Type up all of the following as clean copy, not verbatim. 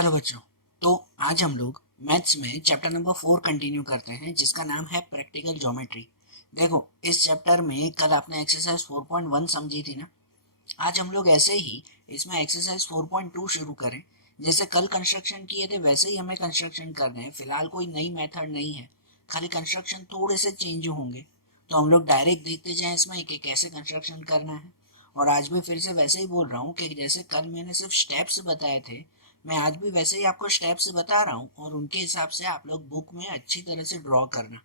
चलो बच्चों, तो आज हम लोग मैथ्स में चैप्टर नंबर 4 कंटिन्यू करते हैं जिसका नाम है प्रैक्टिकल ज्योमेट्री। देखो, इस चैप्टर में कल आपने एक्सरसाइज 4.1 समझी थी ना। आज हम लोग ऐसे ही इसमें एक्सरसाइज 4.2 शुरू करें। जैसे कल कंस्ट्रक्शन किए थे वैसे ही हमें कंस्ट्रक्शन करने हैं। फिलहाल कोई नई मेथड नहीं है, खाली कंस्ट्रक्शन थोड़े से चेंज होंगे। तो हम लोग डायरेक्ट देखते जाएं इसमें कि कैसे कंस्ट्रक्शन करना है। और आज भी फिर से वैसे ही बोल रहा हूँ कि जैसे कल मैंने सिर्फ स्टेप्स बताए थे, मैं आज भी वैसे ही आपको स्टेप्स बता रहा हूँ और उनके हिसाब से आप लोग बुक में अच्छी तरह से ड्रॉ करना।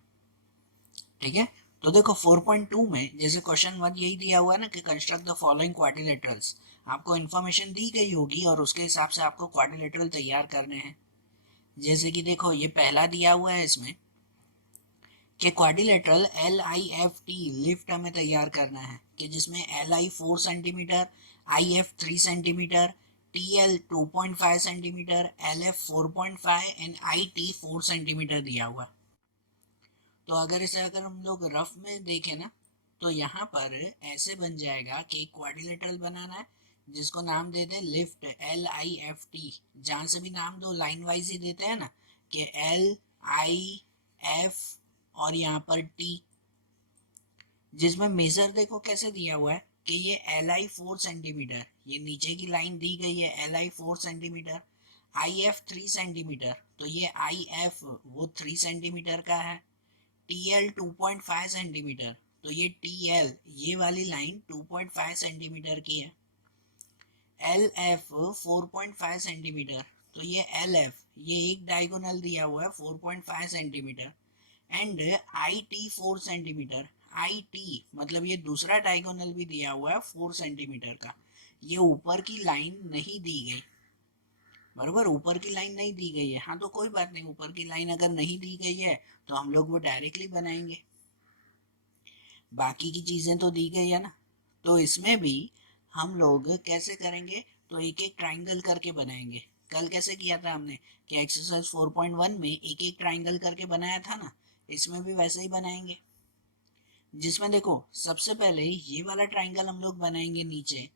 ठीक है। तो देखो 4.2 में जैसे क्वेश्चन 1 यही दिया हुआ है ना कि कंस्ट्रक्ट द फॉलोइंग क्वाड्रिलेटरल्स। आपको इन्फॉर्मेशन दी गई होगी और उसके हिसाब से आपको क्वाड्रिलेटरल तैयार करने हैं। जैसे कि देखो ये पहला दिया हुआ है इसमें कि क्वाड्रिलेटरल LIFT लिफ्ट हमें तैयार करना है कि जिसमें LI 4 centimetre, IF 3 centimetre, TL 2.5 centimetre, LF 4.5 and IT 4 centimetre दिया हुआ। तो अगर हम लोग रफ में देखें ना, तो यहाँ पर ऐसे बन जाएगा कि क्वाड्रिलेटरल बनाना है जिसको नाम दे दें लिफ्ट LIFT। जहाँ से भी नाम दो लाइन वाइज ही देते हैं ना कि LIF और यहाँ पर T। जिसमें मेजर देखो कैसे दिया हुआ है कि ये LI 4 सेंटीमीटर, ये नीचे की लाइन दी गई है LI 4 सेंटीमीटर, IF 3 सेंटीमीटर, तो ये IF वो 3 सेंटीमीटर का है। TL 2.5 सेंटीमीटर, तो ये TL ये वाली लाइन 2.5 सेंटीमीटर की है। LF 4.5 सेंटीमीटर, तो ये LF ये एक डायगोनल दिया हुआ है 4.5 centimetre. And IT 4 centimetre, IT मतलब ये दूसरा डायगोनल भी दिया हुआ है 4 सेंटीमीटर का। ये ऊपर की लाइन नहीं दी गई, बराबर, ऊपर की लाइन नहीं दी गई है। हाँ तो कोई बात नहीं, ऊपर की लाइन अगर नहीं दी गई है तो हम लोग वो डायरेक्टली बनाएंगे। बाकी की चीजें तो दी गई है ना। तो इसमें भी हम लोग कैसे करेंगे, तो एक एक ट्राइंगल करके बनाएंगे। कल कैसे किया था हमने कि एक्सरसाइज 4.1 में एक एक ट्राइंगल करके बनाया था ना, इसमें भी वैसे ही बनाएंगे। जिसमें देखो सबसे पहले ये वाला ट्राइंगल हम लोग बनाएंगे नीचे।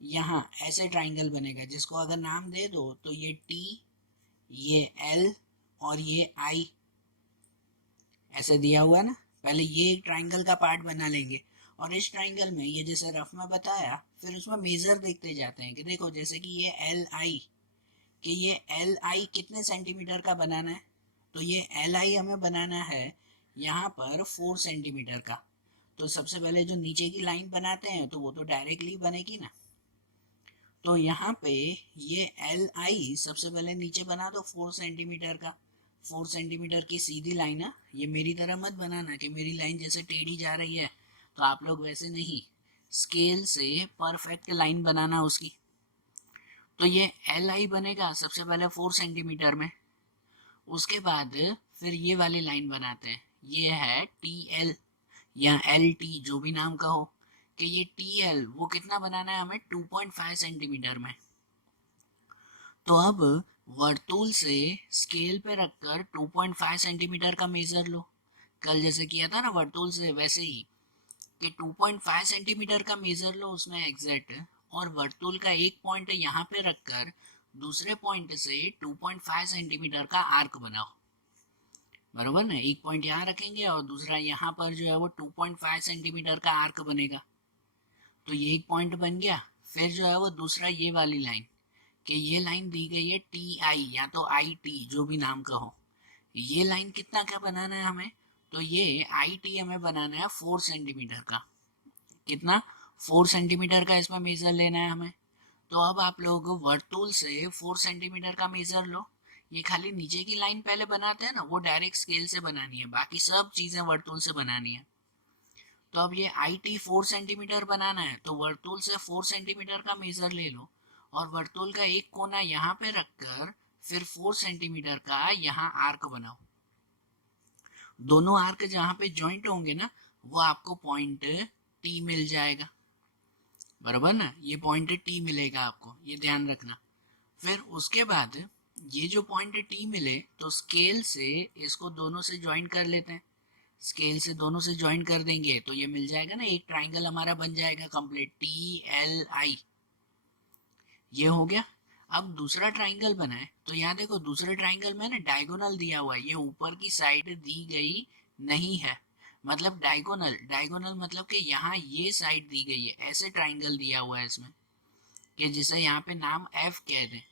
यहाँ ऐसे ट्राइंगल बनेगा जिसको अगर नाम दे दो तो ये T, ये L और ये I ऐसे दिया हुआ है ना। पहले ये एक ट्राइंगल का पार्ट बना लेंगे और इस ट्राइंगल में ये जैसे रफ में बताया फिर उसमें मेजर देखते जाते हैं कि देखो जैसे कि ये LI, कि ये LI कितने सेंटीमीटर का बनाना है। तो ये LI हमें बनाना है यहाँ पर 4 सेंटीमीटर का। तो सबसे पहले जो नीचे की लाइन बनाते हैं तो वो तो डायरेक्टली बनेगी ना। तो यहाँ पे ये LI सबसे पहले नीचे बना दो 4 सेंटीमीटर का। 4 सेंटीमीटर की सीधी लाइन है। ये मेरी तरह मत बनाना कि मेरी लाइन जैसे टेढ़ी जा रही है, तो आप लोग वैसे नहीं, स्केल से परफेक्ट लाइन बनाना उसकी। तो ये LI बनेगा सबसे पहले 4 सेंटीमीटर में। उसके बाद फिर ये वाली लाइन बनाते हैं, ये है TL या LT जो भी नाम का हो, कि ये TL वो कितना बनाना है हमें 2.5 सेंटीमीटर में। तो अब वर्तुल से स्केल पे रखकर 2.5 सेंटीमीटर का मेजर लो। कल जैसे किया था ना वर्तुल से वैसे ही कि 2.5 सेंटीमीटर का मेजर लो उसमें एग्जैक्ट, और वर्तुल का एक पॉइंट यहाँ पे रखकर दूसरे पॉइंट से 2.5 सेंटीमीटर का आर्क बनाओ। बरोबर ना, एक पॉइंट यहाँ रखेंगे और दूसरा यहाँ पर जो है वो 2.5 सेंटीमीटर का आर्क बनेगा। तो ये एक पॉइंट बन गया। फिर जो है वो दूसरा ये वाली लाइन, कि ये लाइन दी गई है TI या तो IT जो भी नाम का हो। ये लाइन कितना क्या बनाना है हमें, तो ये IT हमें बनाना है 4 सेंटीमीटर का। कितना, 4 सेंटीमीटर का इसमें मेजर लेना है हमें। तो अब आप लोग वर्तुल से 4 सेंटीमीटर का मेजर लो। ये खाली नीचे की लाइन पहले बनाते हैं ना, वो डायरेक्ट स्केल से बनानी है, बाकी सब चीजें वर्तुल से बनानी है। तो अब ये IT 4 सेंटीमीटर बनाना है तो वर्तुल से 4 सेंटीमीटर का मेजर ले लो और वर्तुल का एक कोना यहाँ पे रखकर फिर 4 सेंटीमीटर का यहाँ आर्क बनाओ। दोनों आर्क जहाँ पे जॉइंट होंगे ना वो आपको पॉइंट T मिल जाएगा। बराबर ना, ये पॉइंट T मिलेगा आपको, ये ध्यान रखना। फिर उसके बाद ये जो पॉइंट T मिले तो स्केल से इसको दोनों से ज्वाइन कर लेते हैं। स्केल से दोनों से ज्वाइन कर देंगे तो ये मिल जाएगा ना, एक ट्राइंगल हमारा बन जाएगा कंप्लीट TLI। ये हो गया। अब दूसरा ट्राइंगल बनाए तो यहाँ देखो दूसरे ट्राइंगल में ना डायगोनल दिया हुआ है, ये ऊपर की साइड दी गई नहीं है, मतलब डायगोनल, डायगोनल मतलब कि यहाँ ये साइड दी गई है, ऐसे ट्राइंगल दिया हुआ है इसमें कि जिसे यहाँ पे नाम एफ कह दें।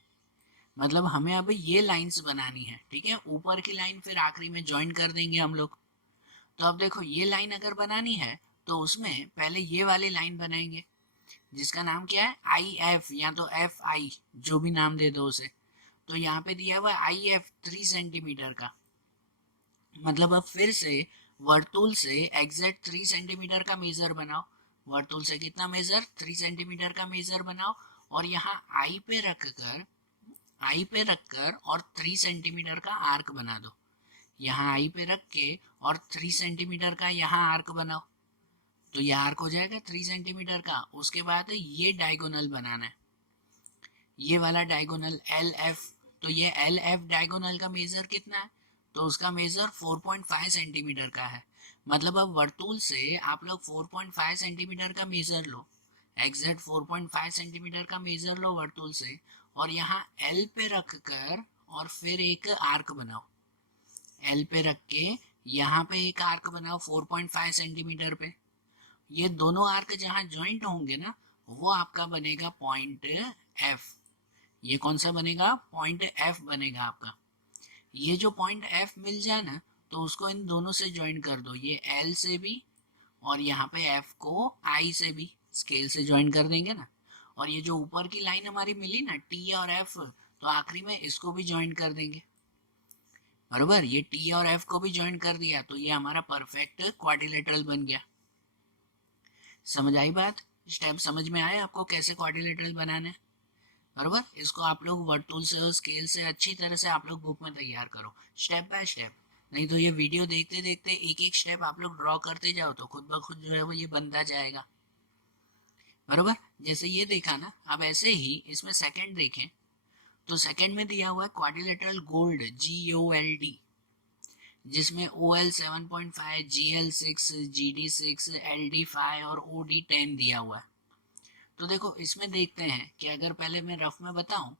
मतलब हमें अब ये लाइंस बनानी है, ठीक है, ऊपर की लाइन फिर आखिरी में ज्वाइन कर देंगे हम लोग। तो अब देखो ये लाइन अगर बनानी है तो उसमें पहले ये वाली लाइन बनाएंगे जिसका नाम क्या है आई एफ या तो एफ आई, जो भी नाम दे दो उसे। तो यहाँ पे दिया हुआ आई एफ 3 सेंटीमीटर का, मतलब अब फिर से वर्तुल से एग्जैक्ट 3 सेंटीमीटर का मेजर बनाओ। वर्तुल से कितना मेजर, 3 सेंटीमीटर का मेजर बनाओ और यहाँ आई पे रखकर और 3 सेंटीमीटर का आर्क बना दो। यहाँ आई पे रख के और 3 सेंटीमीटर का यहाँ आर्क बनाओ, तो ये आर्क हो जाएगा 3 सेंटीमीटर का। उसके बाद ये डायगोनल बनाना है, ये वाला डायगोनल एल एफ। तो ये एल एफ डायगोनल का मेजर कितना है, तो उसका मेजर 4.5 सेंटीमीटर का है। मतलब अब वर्तुल से आप लोग 4.5 सेंटीमीटर का मेजर लो, एग्जैक्ट 4.5 सेंटीमीटर का मेजर लो वर्तुल से, और यहाँ एल पे रख कर और फिर एक आर्क बनाओ। एल पे रख के यहाँ पे एक आर्क बनाओ 4.5 सेंटीमीटर पे। ये दोनों आर्क जहाँ ज्वाइंट होंगे ना, वो आपका बनेगा पॉइंट एफ। ये कौन सा बनेगा, पॉइंट एफ बनेगा आपका। ये जो पॉइंट एफ मिल जाए ना, तो उसको इन दोनों से ज्वाइन कर दो, ये एल से भी और यहाँ पे एफ को आई से भी, स्केल से ज्वाइन कर देंगे ना। और ये जो ऊपर की लाइन हमारी मिली ना टी और एफ, तो आखिरी में इसको भी ज्वाइन कर देंगे, बरोबर। ये टी और एफ को भी ज्वाइन कर दिया तो ये हमारा परफेक्ट क्वाड्रिलेटरल बन गया। समझ आई बात, स्टेप समझ में आए आपको कैसे क्वाड्रिलेटरल बनाना है, बरोबर। इसको आप लोग वर्तुल से और स्केल से अच्छी तरह से आप लोग बुक में तैयार करो स्टेप बाय स्टेप। नहीं तो ये वीडियो देखते देखते एक एक स्टेप आप लोग ड्रॉ करते जाओ तो खुद ब खुद जो है वो ये बनता जाएगा, बरोबर। जैसे ये देखा ना, अब ऐसे ही इसमें सेकंड देखें तो सेकंड में दिया हुआ है क्वाड्रिलेटरल गोल्ड GOLD, जिसमें OL 7.5, GL 6, GD 6, LD 5 और OD 10 दिया हुआ है। तो देखो इसमें देखते हैं कि अगर पहले मैं रफ में बताऊं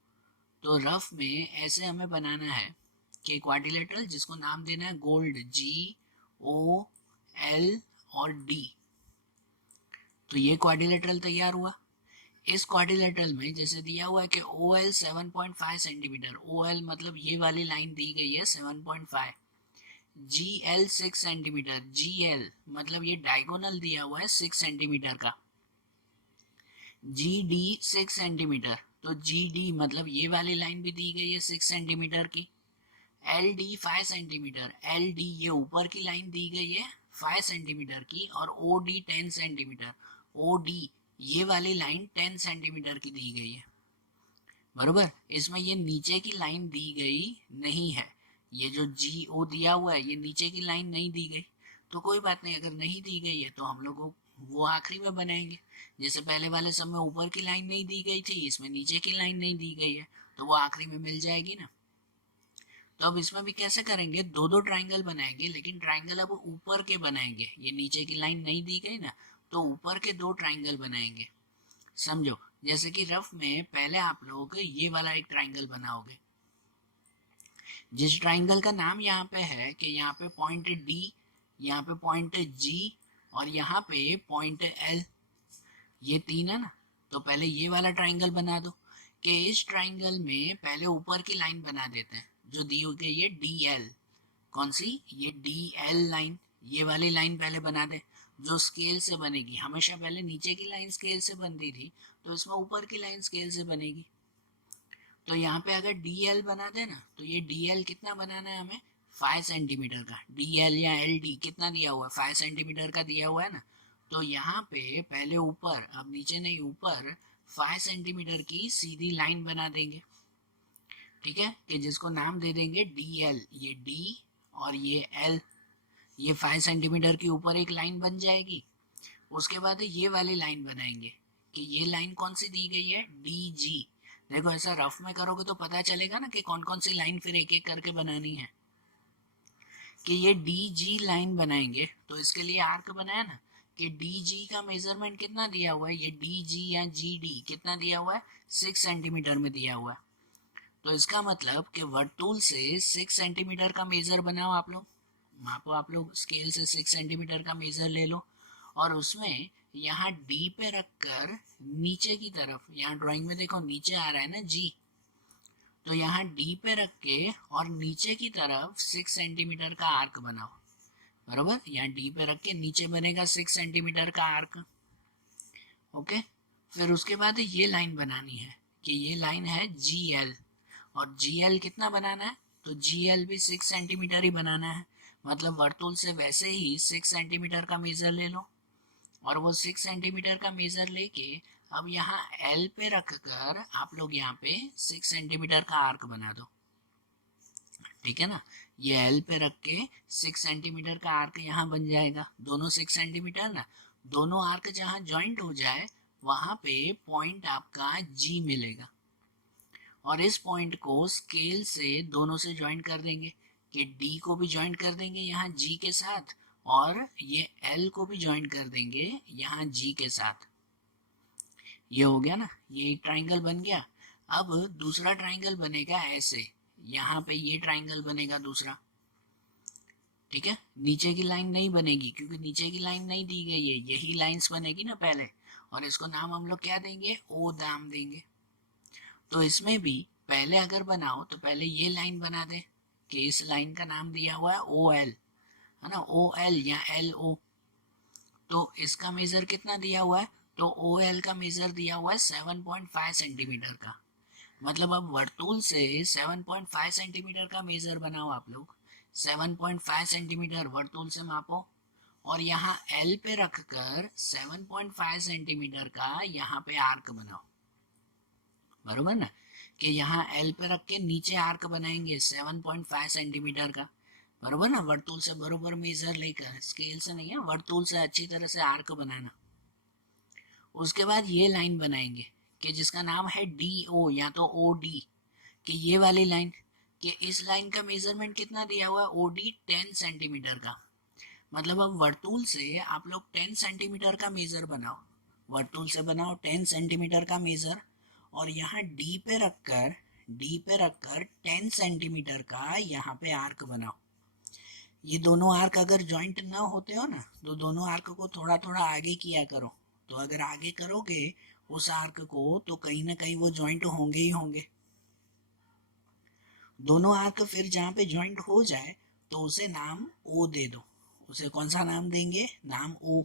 तो रफ में ऐसे हमें बनाना है कि क्वाड्रिलेटरल जिसको नाम देना है गोल्ड GOL और D। तो ये क्वाड्रिलेटरल तैयार हुआ। इस क्वाड्रिलेटरल में जैसे दिया हुआ है कि OL 7.5 सेंटीमीटर, OL मतलब ये वाली लाइन दी गई है 7.5, GL 6 सेंटीमीटर, GL मतलब ये डायगोनल दिया हुआ है 6 सेंटीमीटर का, GD 6 सेंटीमीटर, तो GD मतलब ये वाली लाइन भी दी गई है 6 सेंटीमीटर की, LD 5 सेंटीमीटर, LD ये ऊपर की लाइन दी गई है 5 सेंटीमीटर की, और OD 10 सेंटीमीटर, OD ये वाली लाइन 10 सेंटीमीटर की दी गई है, बरोबर। इसमें ये नीचे की लाइन दी गई नहीं है, ये जो GO दिया हुआ है ये नीचे की लाइन नहीं दी गई। तो कोई बात नहीं, अगर नहीं दी गई है तो हम लोग वो आखिरी में बनाएंगे। जैसे पहले वाले सब में ऊपर की लाइन नहीं दी गई थी, इसमें नीचे की लाइन नहीं दी गई है, तो वो आखिरी में मिल जाएगी ना। तो अब इसमें भी कैसे करेंगे, दो दो ट्राइंगल बनाएंगे, लेकिन ट्राइंगल अब ऊपर के बनाएंगे, ये नीचे की लाइन नहीं दी गई ना, तो ऊपर के दो ट्राइंगल बनाएंगे। समझो, जैसे कि रफ में पहले आप लोग ये वाला एक ट्राइंगल बनाओगे, जिस ट्राइंगल का नाम यहाँ पे है कि यहाँ पे पॉइंट D, यहाँ पे पॉइंट G और यहाँ पे पॉइंट L, ये तीन है ना। तो पहले ये वाला ट्राइंगल बना दो कि इस ट्राइंगल में पहले ऊपर की लाइन बना देते हैं जो दी गई है DL। कौन सी, ये DL लाइन, ये वाली लाइन पहले बना दे जो स्केल से बनेगी। हमेशा पहले नीचे की लाइन स्केल से बनती थी, तो इसमें ऊपर की लाइन स्केल से बनेगी। तो यहाँ पे अगर DL बना दे ना, तो ये DL कितना बनाना है हमें, 5 सेंटीमीटर का। DL या LD कितना दिया हुआ है, 5 सेंटीमीटर का दिया हुआ है ना। तो यहाँ पे पहले ऊपर, अब नीचे नहीं, ऊपर 5 सेंटीमीटर की सीधी लाइन बना देंगे, ठीक है, कि जिसको नाम दे देंगे DL, ये D और ये L। ये 5 सेंटीमीटर के ऊपर एक लाइन बन जाएगी। उसके बाद ये वाली लाइन बनाएंगे कि ये लाइन कौन सी दी गई है, DG। देखो ऐसा रफ में करोगे तो पता चलेगा ना कि कौन कौन सी लाइन फिर एक एक करके बनानी है। कि ये DG लाइन बनाएंगे तो इसके लिए आर्क बनाया ना कि DG का मेजरमेंट कितना दिया हुआ है, ये DG या GD कितना दिया हुआ है, 6 सेंटीमीटर में दिया हुआ है। तो इसका मतलब कि वर्तुल से 6 सेंटीमीटर का मेजर बनाओ आप लोग, मापो आप लोग स्केल से 6 सेंटीमीटर का मेजर ले लो और उसमें यहाँ डी पे रखकर नीचे की तरफ, यहाँ ड्राइंग में देखो नीचे आ रहा है ना जी, तो यहाँ डी पे रख के और नीचे की तरफ 6 सेंटीमीटर का आर्क बनाओ, बरोबर। यहाँ डी पे रख के नीचे बनेगा 6 सेंटीमीटर का आर्क, ओके। फिर उसके बाद ये लाइन बनानी है कि ये लाइन है जी एल, और जी एल कितना बनाना है, तो जी एल भी 6 सेंटीमीटर ही बनाना है, मतलब वर्तुल से वैसे ही 6 सेंटीमीटर का मेजर ले लो और वो 6 सेंटीमीटर का मेजर लेके अब यहाँ एल पे रख कर आप लोग यहाँ पे 6 सेंटीमीटर का आर्क बना दो, ठीक है ना। ये एल पे रख के 6 सेंटीमीटर का आर्क यहाँ बन जाएगा, दोनों 6 सेंटीमीटर ना, दोनों आर्क जहाँ ज्वाइंट हो जाए वहां पे पॉइंट आपका जी मिलेगा और इस पॉइंट को स्केल से दोनों से ज्वाइंट कर देंगे कि डी को भी ज्वाइंट कर देंगे यहाँ जी के साथ और ये एल को भी ज्वाइंट कर देंगे यहाँ जी के साथ। ये हो गया ना, ये एक ट्राइंगल बन गया। अब दूसरा ट्राइंगल बनेगा ऐसे, यहाँ पे ये ट्राइंगल बनेगा दूसरा, ठीक है। नीचे की लाइन नहीं बनेगी क्योंकि नीचे की लाइन नहीं दी गई है, यही लाइंस बनेगी ना पहले, और इसको नाम हम लोग क्या देंगे, ओ नाम देंगे। तो इसमें भी पहले अगर बनाओ तो पहले ये लाइन बना दें कि इस लाइन का नाम दिया हुआ है ओ एल, है ना, ओ एल या एल ओ। तो इसका मेजर कितना दिया हुआ है, तो ओ एल का मेजर दिया हुआ है 7.5 सेंटीमीटर का, मतलब अब वर्तुल से 7.5 सेंटीमीटर का मेजर बनाओ आप लोग, 7.5 सेंटीमीटर वर्तुल से मापो और यहाँ एल पे रखकर 7.5 सेंटीमीटर का यहाँ पे आर्क बनाओ, बरोबर ना, कि यहाँ एल पे रख के नीचे आर्क बनाएंगे 7.5 सेंटीमीटर का, बरोबर ना। वर्तुल से बरोबर मेजर लेकर, स्केल से नहीं है, वर्तुल से अच्छी तरह से आर्क बनाना। उसके बाद ये लाइन बनाएंगे कि जिसका नाम है डी ओ या तो ओ डी, कि ये वाली लाइन, कि इस लाइन का मेजरमेंट कितना दिया हुआ है, ओ डी 10 सेंटीमीटर का, मतलब अब वर्तुल से आप लोग 10 सेंटीमीटर का मेजर बनाओ, वर्तुल से बनाओ 10 सेंटीमीटर का मेजर और यहाँ डी पे रखकर 10 सेंटीमीटर का यहाँ पे आर्क बनाओ। ये दोनों आर्क अगर जॉइंट ना होते हो ना तो दोनों आर्क को थोड़ा थोड़ा आगे किया करो, तो अगर आगे करोगे उस आर्क को तो कहीं ना कहीं वो जॉइंट होंगे ही होंगे। दोनों आर्क फिर जहाँ पे जॉइंट हो जाए तो उसे नाम ओ दे दो, उसे कौन सा नाम देंगे, नाम ओ।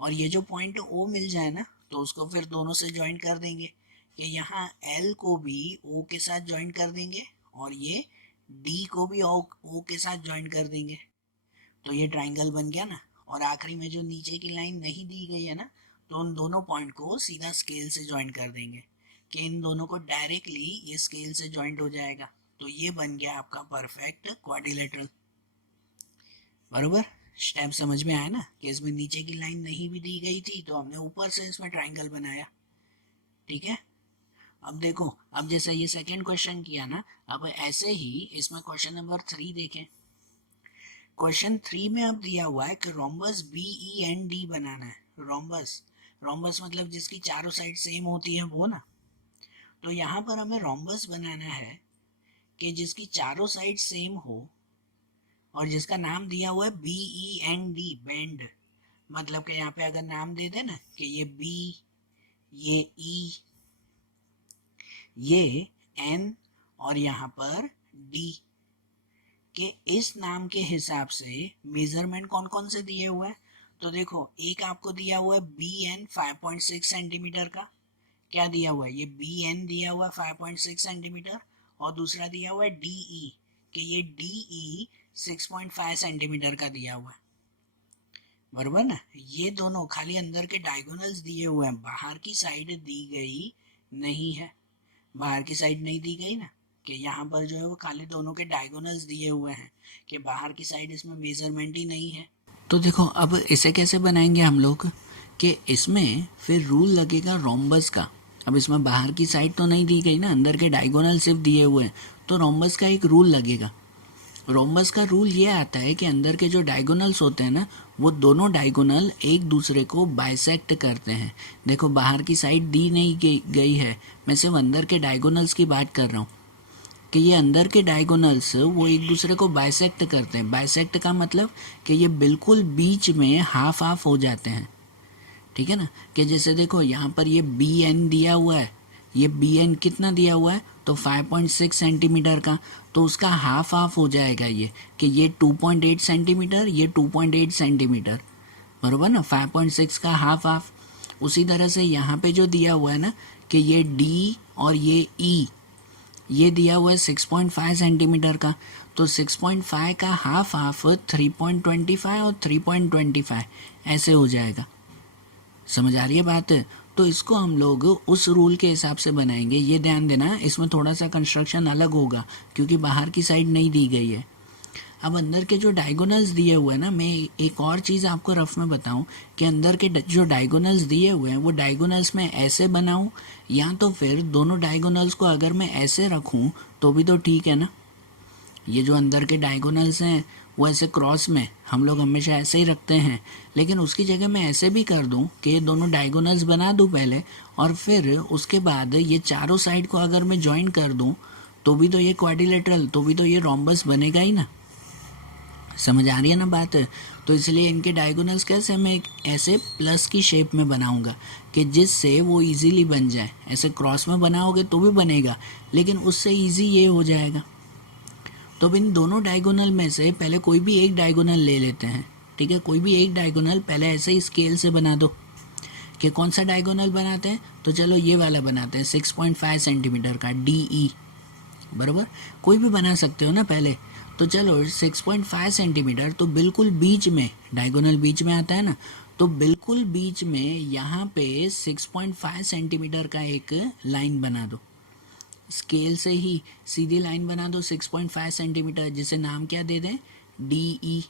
और ये जो पॉइंट ओ मिल जाए ना तो उसको फिर दोनों से ज्वाइन कर देंगे कि यहाँ एल को भी ओ के साथ ज्वाइन कर देंगे और ये डी को भी ओ के साथ ज्वाइन कर देंगे, तो ये ट्राइंगल बन गया ना। और आखिरी में जो नीचे की लाइन नहीं दी गई है ना तो उन दोनों पॉइंट को सीधा स्केल से ज्वाइन कर देंगे कि इन दोनों को डायरेक्टली ये स्केल से ज्वाइंट हो जाएगा, तो ये बन गया आपका परफेक्ट क्वाड्रिलेटरल, बरोबर। स्टेप समझ में आया ना कि इसमें नीचे की लाइन नहीं भी दी गई थी तो हमने ऊपर से इसमें ट्राइंगल बनाया, ठीक है। अब देखो, अब जैसा ये सेकंड क्वेश्चन किया ना, अब ऐसे ही इसमें क्वेश्चन नंबर 3 देखें। क्वेश्चन 3 में अब दिया हुआ है कि rhombus B E N D बनाना है। रोम्बस, रोम्बस मतलब जिसकी चारों साइड सेम होती है वो ना, तो यहाँ पर हमें रोम्बस बनाना है कि जिसकी चारों साइड सेम हो और जिसका नाम दिया हुआ है B E N D, band, मतलब कि यहाँ पे अगर नाम दे दे ना कि ये बी, ये ई, ये एन और यहाँ पर डी, के इस नाम के हिसाब से मेजरमेंट कौन कौन से दिए हुए हैं। तो देखो, एक आपको दिया हुआ है बी एन 5.6 सेंटीमीटर का, क्या दिया हुआ है, ये बी एन दिया हुआ है 5.6 सेंटीमीटर, और दूसरा दिया हुआ है डी ई, कि ये डी ई 6.5 सेंटीमीटर का दिया हुआ है, बराबर ना। ये दोनों खाली अंदर के डायगोनल्स दिए हुए हैं, बाहर की साइड दी गई नहीं है, बाहर की साइड नहीं दी गई ना, कि यहाँ पर जो है वो खाली दोनों के डायगोनल्स दिए हुए हैं कि बाहर की साइड इसमें मेजरमेंट ही नहीं है। तो देखो अब इसे कैसे बनाएंगे हम लोग, कि इसमें फिर रूल लगेगा रोम्बस का। अब इसमें बाहर की साइड तो नहीं दी गई ना, अंदर के डायगोनल सिर्फ दिए हुए हैं, तो रोम्बस का एक रूल लगेगा। रोम्बस का रूल ये आता है कि अंदर के जो डायगोनल्स होते हैं ना, वो दोनों डायगोनल एक दूसरे को बाइसेक्ट करते हैं। देखो, बाहर की साइड दी नहीं गई है, मैं सिर्फ अंदर के डायगोनल्स की बात कर रहा हूँ, कि ये अंदर के डायगोनल्स वो एक दूसरे को बाइसेक्ट करते हैं। बाइसेक्ट का मतलब कि ये बिल्कुल बीच में हाफ हाफ हो जाते हैं, ठीक है ना। कि जैसे देखो यहाँ पर ये बी एन दिया हुआ है, ये बी एन कितना दिया हुआ है तो 5.6 सेंटीमीटर का, तो उसका हाफ हाफ हो जाएगा ये, कि ये 2.8 सेंटीमीटर, ये 2.8 सेंटीमीटर, बरोबर ना, 5.6 का हाफ हाफ। उसी तरह से यहाँ पे जो दिया हुआ है ना कि ये डी और ये ई, ये दिया हुआ है 6.5 सेंटीमीटर का, तो 6.5 का हाफ हाफ 3.25 और 3.25 ऐसे हो जाएगा। समझ आ रही है बात? तो इसको हम लोग उस रूल के हिसाब से बनाएंगे। ये ध्यान देना, इसमें थोड़ा सा कंस्ट्रक्शन अलग होगा क्योंकि बाहर की साइड नहीं दी गई है। अब अंदर के जो डायगोनल्स दिए हुए हैं ना, मैं एक और चीज़ आपको रफ में बताऊं कि अंदर के जो डायगोनल्स दिए हुए हैं वो डायगोनल्स में ऐसे बनाऊं या तो फिर दोनों डायगोनल्स को अगर मैं ऐसे रखूं तो भी तो ठीक है ना। ये जो अंदर के डायगोनल्स हैं वो ऐसे क्रॉस में हम लोग हमेशा ऐसे ही रखते हैं, लेकिन उसकी जगह मैं ऐसे भी कर दूं कि ये दोनों डायगोनल्स बना दूं पहले, और फिर उसके बाद ये चारों साइड को अगर मैं ज्वाइन कर दूं तो भी तो ये क्वाड्रिलेटरल, तो भी तो ये रोम्बस बनेगा ही ना। समझ आ रही है ना बात? तो इसलिए इनके डायगोनल्स कैसे मैं एक ऐसे प्लस की शेप में बनाऊंगा कि जिससे वो इजीली बन जाए। ऐसे क्रॉस में बनाओगे तो भी बनेगा, लेकिन उससे इजी ये हो जाएगा। तो अब इन दोनों डायगोनल में से पहले कोई भी एक डायगोनल ले लेते हैं, ठीक है। कोई भी एक डायगोनल पहले ऐसे ही स्केल से बना दो। कि कौन सा डायगोनल बनाते हैं, तो चलो ये वाला बनाते हैं 6.5 सेंटीमीटर का डी ई, बराबर। कोई भी बना सकते हो ना पहले। तो चलो 6.5 सेंटीमीटर, तो बिल्कुल बीच में, डायगोनल बीच में आता है ना, तो बिल्कुल बीच में यहाँ पे 6.5 सेंटीमीटर का एक लाइन बना दो। स्केल से ही सीधी लाइन बना दो 6.5 सेंटीमीटर, जिसे नाम क्या दे दें, डी ई।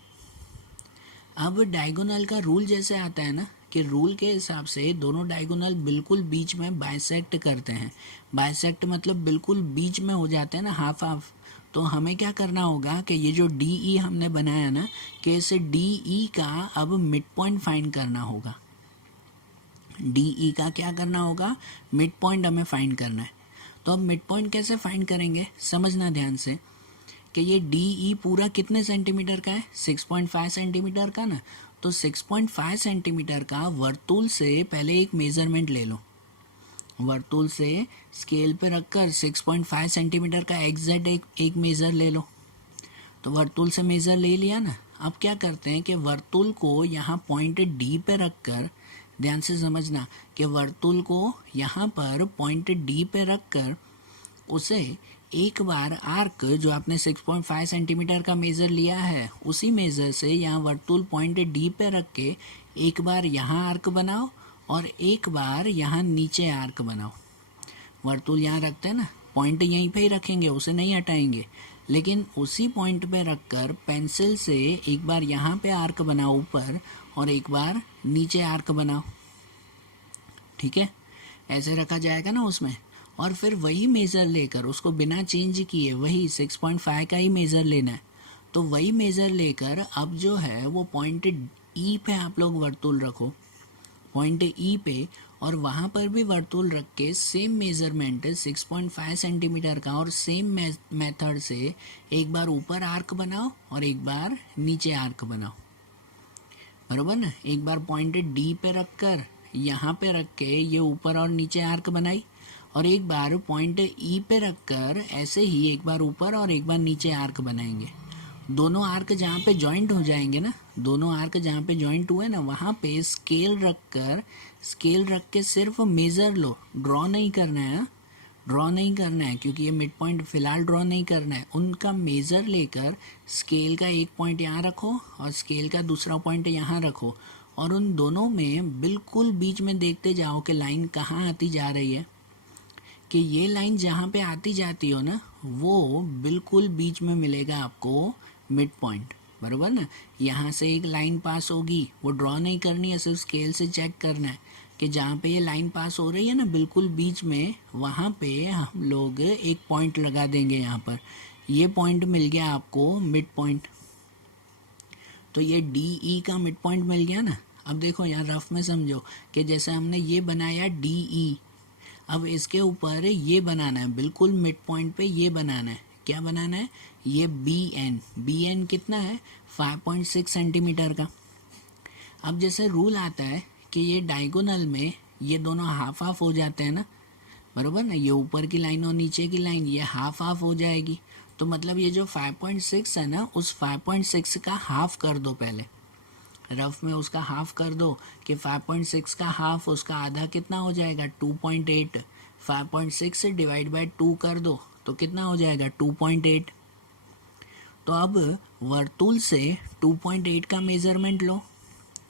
अब डायगोनल का रूल जैसे आता है ना कि रूल के हिसाब से दोनों डायगोनल बिल्कुल बीच में बाइसेक्ट करते हैं। बाइसेक्ट मतलब बिल्कुल बीच में हो जाते हैं ना, हाफ हाफ। तो हमें क्या करना होगा कि ये जो डी ई हमने बनाया ना, कि इसे डी ई का अब मिड पॉइंट फाइंड करना होगा। डी ई का क्या करना होगा, मिड पॉइंट हमें फाइंड करना है। तो अब मिड पॉइंट कैसे फाइंड करेंगे, समझना ध्यान से कि ये डी ई पूरा कितने सेंटीमीटर का है, 6.5 सेंटीमीटर का ना। तो 6.5 सेंटीमीटर का वर्तुल से पहले एक मेजरमेंट ले लो। वर्तुल से स्केल पे रखकर 6.5 सेंटीमीटर का एग्जैक्ट एक मेज़र ले लो। तो वर्तुल से मेज़र ले लिया ना। अब क्या करते हैं कि वर्तुल को यहाँ पॉइंट डी पे रखकर, ध्यान से समझना कि वर्तुल को यहाँ पर पॉइंट डी पे रखकर उसे एक बार आर्क जो आपने 6.5 सेंटीमीटर का मेज़र लिया है उसी मेज़र से यहाँ वर्तुल पॉइंट डी पे रख के एक बार यहाँ आर्क बनाओ और एक बार यहाँ नीचे आर्क बनाओ। वर्तुल यहाँ रखते हैं ना, पॉइंट यहीं पे ही रखेंगे, उसे नहीं हटाएंगे, लेकिन उसी पॉइंट पे रखकर पेंसिल से एक बार यहाँ पे आर्क बनाओ ऊपर और एक बार नीचे आर्क बनाओ। ठीक है, ऐसे रखा जाएगा ना उसमें। और फिर वही मेज़र लेकर उसको बिना चेंज किए वही 6.5 का ही मेज़र लेना है। तो वही मेज़र लेकर अब जो है वो पॉइंट ई पे आप लोग वर्तुल रखो, पॉइंट ई पे, और वहाँ पर भी वर्तुल रख के सेम मेज़रमेंट 6.5 सेंटीमीटर का और सेम मेथड से एक बार ऊपर आर्क बनाओ और एक बार नीचे आर्क बनाओ, बराबर ना। एक बार पॉइंट डी पे रख कर यहाँ पे रख के ये ऊपर और नीचे आर्क बनाई, और एक बार पॉइंट ई पे रख कर ऐसे ही एक बार ऊपर और एक बार नीचे आर्क बनाएंगे। दोनों आर्क जहाँ पे जॉइंट हो जाएंगे ना, दोनों आर्क जहाँ पे जॉइंट हुए ना, वहाँ पे स्केल रख के सिर्फ मेज़र लो, ड्रॉ नहीं करना है, ड्रॉ नहीं करना है क्योंकि ये मिड पॉइंट फ़िलहाल ड्रॉ नहीं करना है। उनका मेज़र लेकर स्केल का एक पॉइंट यहाँ रखो और स्केल का दूसरा पॉइंट यहाँ रखो, और उन दोनों में बिल्कुल बीच में देखते जाओ कि लाइन कहाँ आती जा रही है, कि ये लाइन जहाँ पे आती जाती हो ना वो बिल्कुल बीच में मिलेगा आपको मिड पॉइंट, बराबर ना। यहाँ से एक लाइन पास होगी, वो ड्रॉ नहीं करनी है, सिर्फ स्केल से चेक करना है कि जहाँ पे ये लाइन पास हो रही है ना बिल्कुल बीच में, वहाँ पे हम लोग एक पॉइंट लगा देंगे। यहाँ पर ये पॉइंट मिल गया आपको मिड पॉइंट। तो ये डी ई का मिड पॉइंट मिल गया ना। अब देखो यहाँ रफ में समझो कि जैसे हमने ये बनाया डी ई, अब इसके ऊपर ये बनाना है, बिल्कुल मिड पॉइंट पे ये बनाना है क्या बनाना है, ये बी एन कितना है 5.6 सेंटीमीटर का। अब जैसे रूल आता है कि ये डायगोनल में ये दोनों हाफ हाफ हो जाते हैं ना, बरोबर ना, ये ऊपर की लाइन और नीचे की लाइन ये हाफ हाफ हो जाएगी। तो मतलब ये जो 5.6 है ना, उस 5.6 का हाफ कर दो, पहले रफ में उसका हाफ कर दो कि 5.6 का हाफ, उसका आधा कितना हो जाएगा 2.8। 5.6 से डिवाइड बाय 2 कर दो तो कितना हो जाएगा 2.8। तो अब वर्तुल से 2.8 का मेज़रमेंट लो,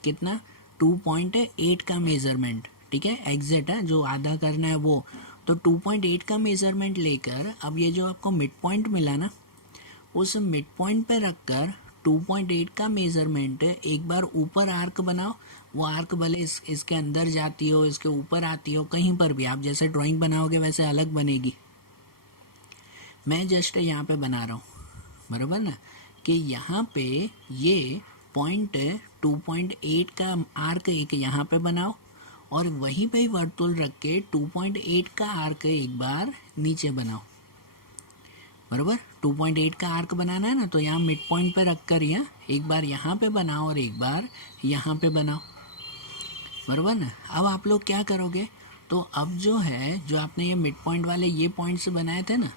कितना 2.8 का मेज़रमेंट, ठीक है, एग्जैक्ट है, जो आधा करना है वो। तो 2.8 का मेज़रमेंट लेकर अब ये जो आपको मिड पॉइंट मिला ना, उस मिड पॉइंट पे रखकर 2.8 का मेज़रमेंट एक बार ऊपर आर्क बनाओ। वो आर्क भले इसके अंदर जाती हो, इसके ऊपर आती हो, कहीं पर भी आप जैसे ड्राइंग बनाओगे वैसे अलग बनेगी। मैं जस्ट यहाँ पे बना रहा हूँ, बराबर ना, कि यहाँ पे ये पॉइंट 2.8 का आर्क एक यहाँ पे बनाओ और वहीं पे वर्तुल रख के 2.8 का आर्क एक बार नीचे बनाओ, बराबर। 2.8 का आर्क बनाना है ना, तो यहाँ मिड पॉइंट पे रख कर यहाँ एक बार यहाँ पे बनाओ और एक बार यहाँ पे बनाओ, बराबर ना। अब आप लोग क्या करोगे, तो अब जो है, जो आपने ये मिड पॉइंट वाले ये पॉइंट्स बनाए थे ना,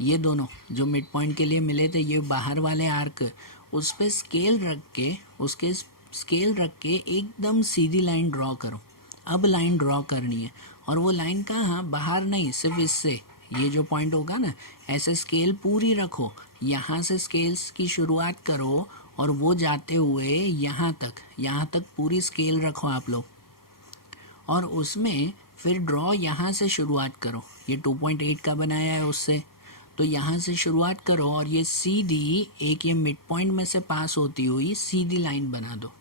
ये दोनों जो मिड पॉइंट के लिए मिले थे, ये बाहर वाले आर्क, उस पर स्केल रख के, उसके स्केल रख के एकदम सीधी लाइन ड्रॉ करो। अब लाइन ड्रॉ करनी है और वो लाइन कहाँ, बाहर नहीं, सिर्फ इससे, ये जो पॉइंट होगा ना, ऐसे स्केल पूरी रखो, यहाँ से स्केल्स की शुरुआत करो और वो जाते हुए यहाँ तक पूरी स्केल रखो आप लोग, और उसमें फिर ड्रॉ यहाँ से शुरुआत करो। ये 2.8 का बनाया है उससे, तो यहाँ से शुरुआत करो और ये सीधी एक ये मिड पॉइंट में से पास होती हुई सीधी लाइन बना दो।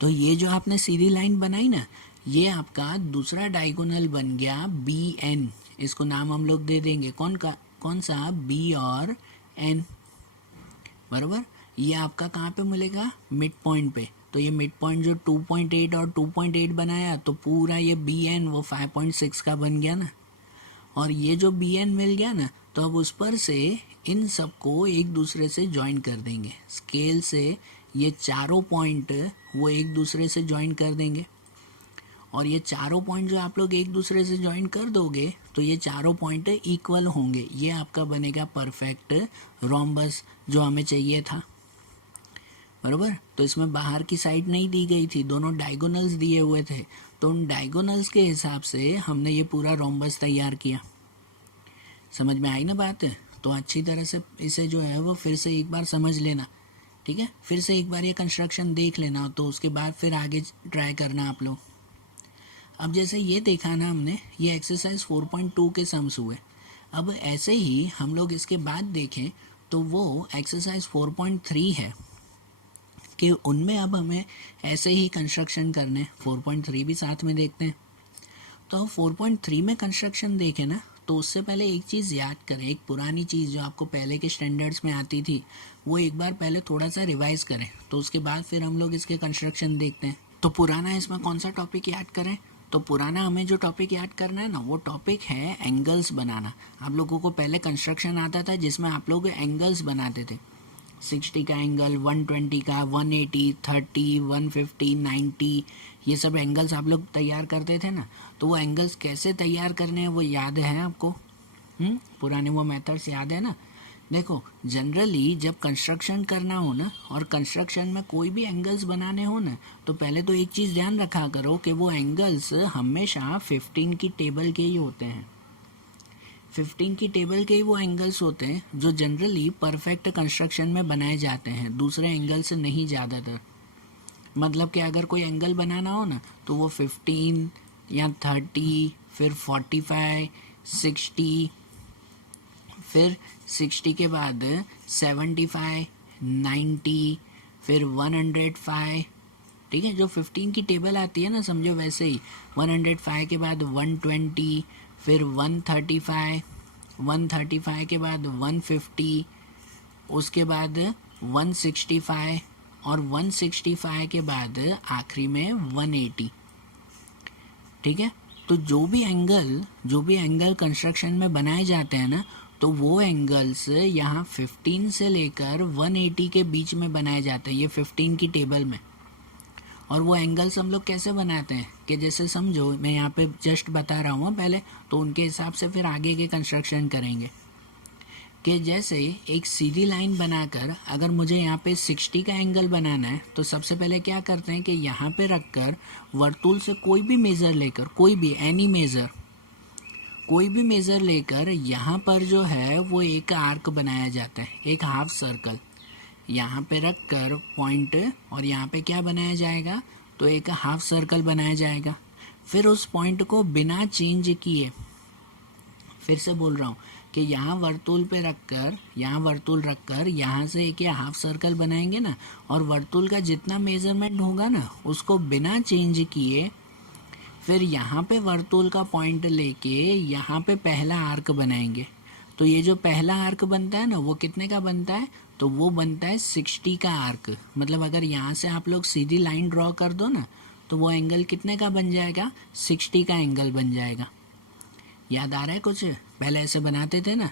तो ये जो आपने सीधी लाइन बनाई ना, ये आपका दूसरा डायगोनल बन गया बी एन। इसको नाम हम लोग दे देंगे कौन सा, बी और एन, बराबर। ये आपका कहाँ पे मिलेगा, मिड पॉइंट पे। तो ये मिड पॉइंट जो 2.8 और 2.8 बनाया, तो पूरा ये बी एन वो 5.6 का बन गया ना। और ये जो बी एन मिल गया ना, तो अब उस पर से इन सबको एक दूसरे से ज्वाइन कर देंगे स्केल से। ये चारों पॉइंट वो एक दूसरे से ज्वाइन कर देंगे, और ये चारों पॉइंट जो आप लोग एक दूसरे से ज्वाइन कर दोगे, तो ये चारों पॉइंट इक्वल होंगे। ये आपका बनेगा परफेक्ट रोम्बस जो हमें चाहिए था, बराबर। तो इसमें बाहर की साइड नहीं दी गई थी, दोनों डायगोनल्स दिए हुए थे, तो उन डायगोनल्स के हिसाब से हमने ये पूरा रोम्बस तैयार किया। समझ में आई ना बात? तो अच्छी तरह से इसे जो है वो फिर से एक बार समझ लेना, ठीक है, फिर से एक बार ये कंस्ट्रक्शन देख लेना, तो उसके बाद फिर आगे ट्राई करना आप लोग। अब जैसे ये देखा ना हमने, ये एक्सरसाइज 4.2 के सम्स हुए। अब ऐसे ही हम लोग इसके बाद देखें तो वो एक्सरसाइज 4.3 है कि उनमें अब हमें ऐसे ही कंस्ट्रक्शन करने। 4.3 भी साथ में देखते हैं। तो 4.3 में कंस्ट्रक्शन देखें ना, तो उससे पहले एक चीज़ याद करें, एक पुरानी चीज़ जो आपको पहले के स्टैंडर्ड्स में आती थी, वो एक बार पहले थोड़ा सा रिवाइज करें, तो उसके बाद फिर हम लोग इसके कंस्ट्रक्शन देखते हैं। तो पुराना इसमें कौन सा टॉपिक याद करें? तो पुराना हमें जो टॉपिक याद करना है ना, वो टॉपिक है एंगल्स बनाना। आप लोगों को पहले कंस्ट्रक्शन आता था जिसमें आप लोग एंगल्स बनाते थे, 60 का एंगल, 120 का, 180, 30, 150, 90, ये सब एंगल्स आप लोग तैयार करते थे ना। तो वो एंगल्स कैसे तैयार करने हैं वो याद है आपको? पुराने वो मेथड्स याद है ना? देखो, जनरली जब कंस्ट्रक्शन करना हो ना, और कंस्ट्रक्शन में कोई भी एंगल्स बनाने हो ना, तो पहले तो एक चीज़ ध्यान रखा करो कि वो एंगल्स हमेशा 15 की टेबल के ही होते हैं। 15 की टेबल के ही वो एंगल्स होते हैं जो जनरली परफेक्ट कंस्ट्रक्शन में बनाए जाते हैं, दूसरे एंगल से नहीं ज़्यादातर। मतलब कि अगर कोई एंगल बनाना हो ना, तो वो 15 या 30, फिर 45, 60, फिर 60 के बाद 75, 90, फिर 105, ठीक है। जो 15 की टेबल आती है ना, समझो वैसे ही 105 के बाद 120, फिर 135, 135 के बाद 150, उसके बाद 165, और 165 के बाद आखिरी में 180, ठीक है। तो जो भी एंगल कंस्ट्रक्शन में बनाए जाते हैं ना, तो वो एंगल्स यहाँ 15 से लेकर 180 के बीच में बनाए जाते हैं, ये 15 की टेबल में। और वो एंगल्स हम लोग कैसे बनाते हैं कि जैसे समझो मैं यहाँ पे जस्ट बता रहा हूँ पहले, तो उनके हिसाब से फिर आगे के कंस्ट्रक्शन करेंगे। कि जैसे एक सीधी लाइन बनाकर अगर मुझे यहाँ पे 60 का एंगल बनाना है, तो सबसे पहले क्या करते हैं कि यहाँ पे रखकर वर्तुल से कोई भी मेज़र लेकर, कोई भी एनी मेज़र, कोई भी मेज़र लेकर यहाँ पर जो है वो एक आर्क बनाया जाता है, एक हाफ सर्कल यहाँ पे रख कर पॉइंट, और यहाँ पे क्या बनाया जाएगा, तो एक हाफ सर्कल बनाया जाएगा। फिर उस पॉइंट को बिना चेंज किए, फिर से बोल रहा हूँ कि यहाँ वर्तुल पे रखकर, यहाँ वर्तुल रखकर यहाँ से एक या हाफ सर्कल बनाएंगे ना, और वर्तुल का जितना मेजरमेंट होगा ना उसको बिना चेंज किए फिर यहाँ पे वर्तुल का पॉइंट लेके यहाँ पे पहला आर्क बनाएंगे। तो ये जो पहला आर्क बनता है ना वो कितने का बनता है, तो वो बनता है 60 का आर्क। मतलब अगर यहाँ से आप लोग सीधी लाइन ड्रॉ कर दो ना, तो वो एंगल कितने का बन जाएगा, 60 का एंगल बन जाएगा। याद आ रहा है कुछ, पहले ऐसे बनाते थे ना।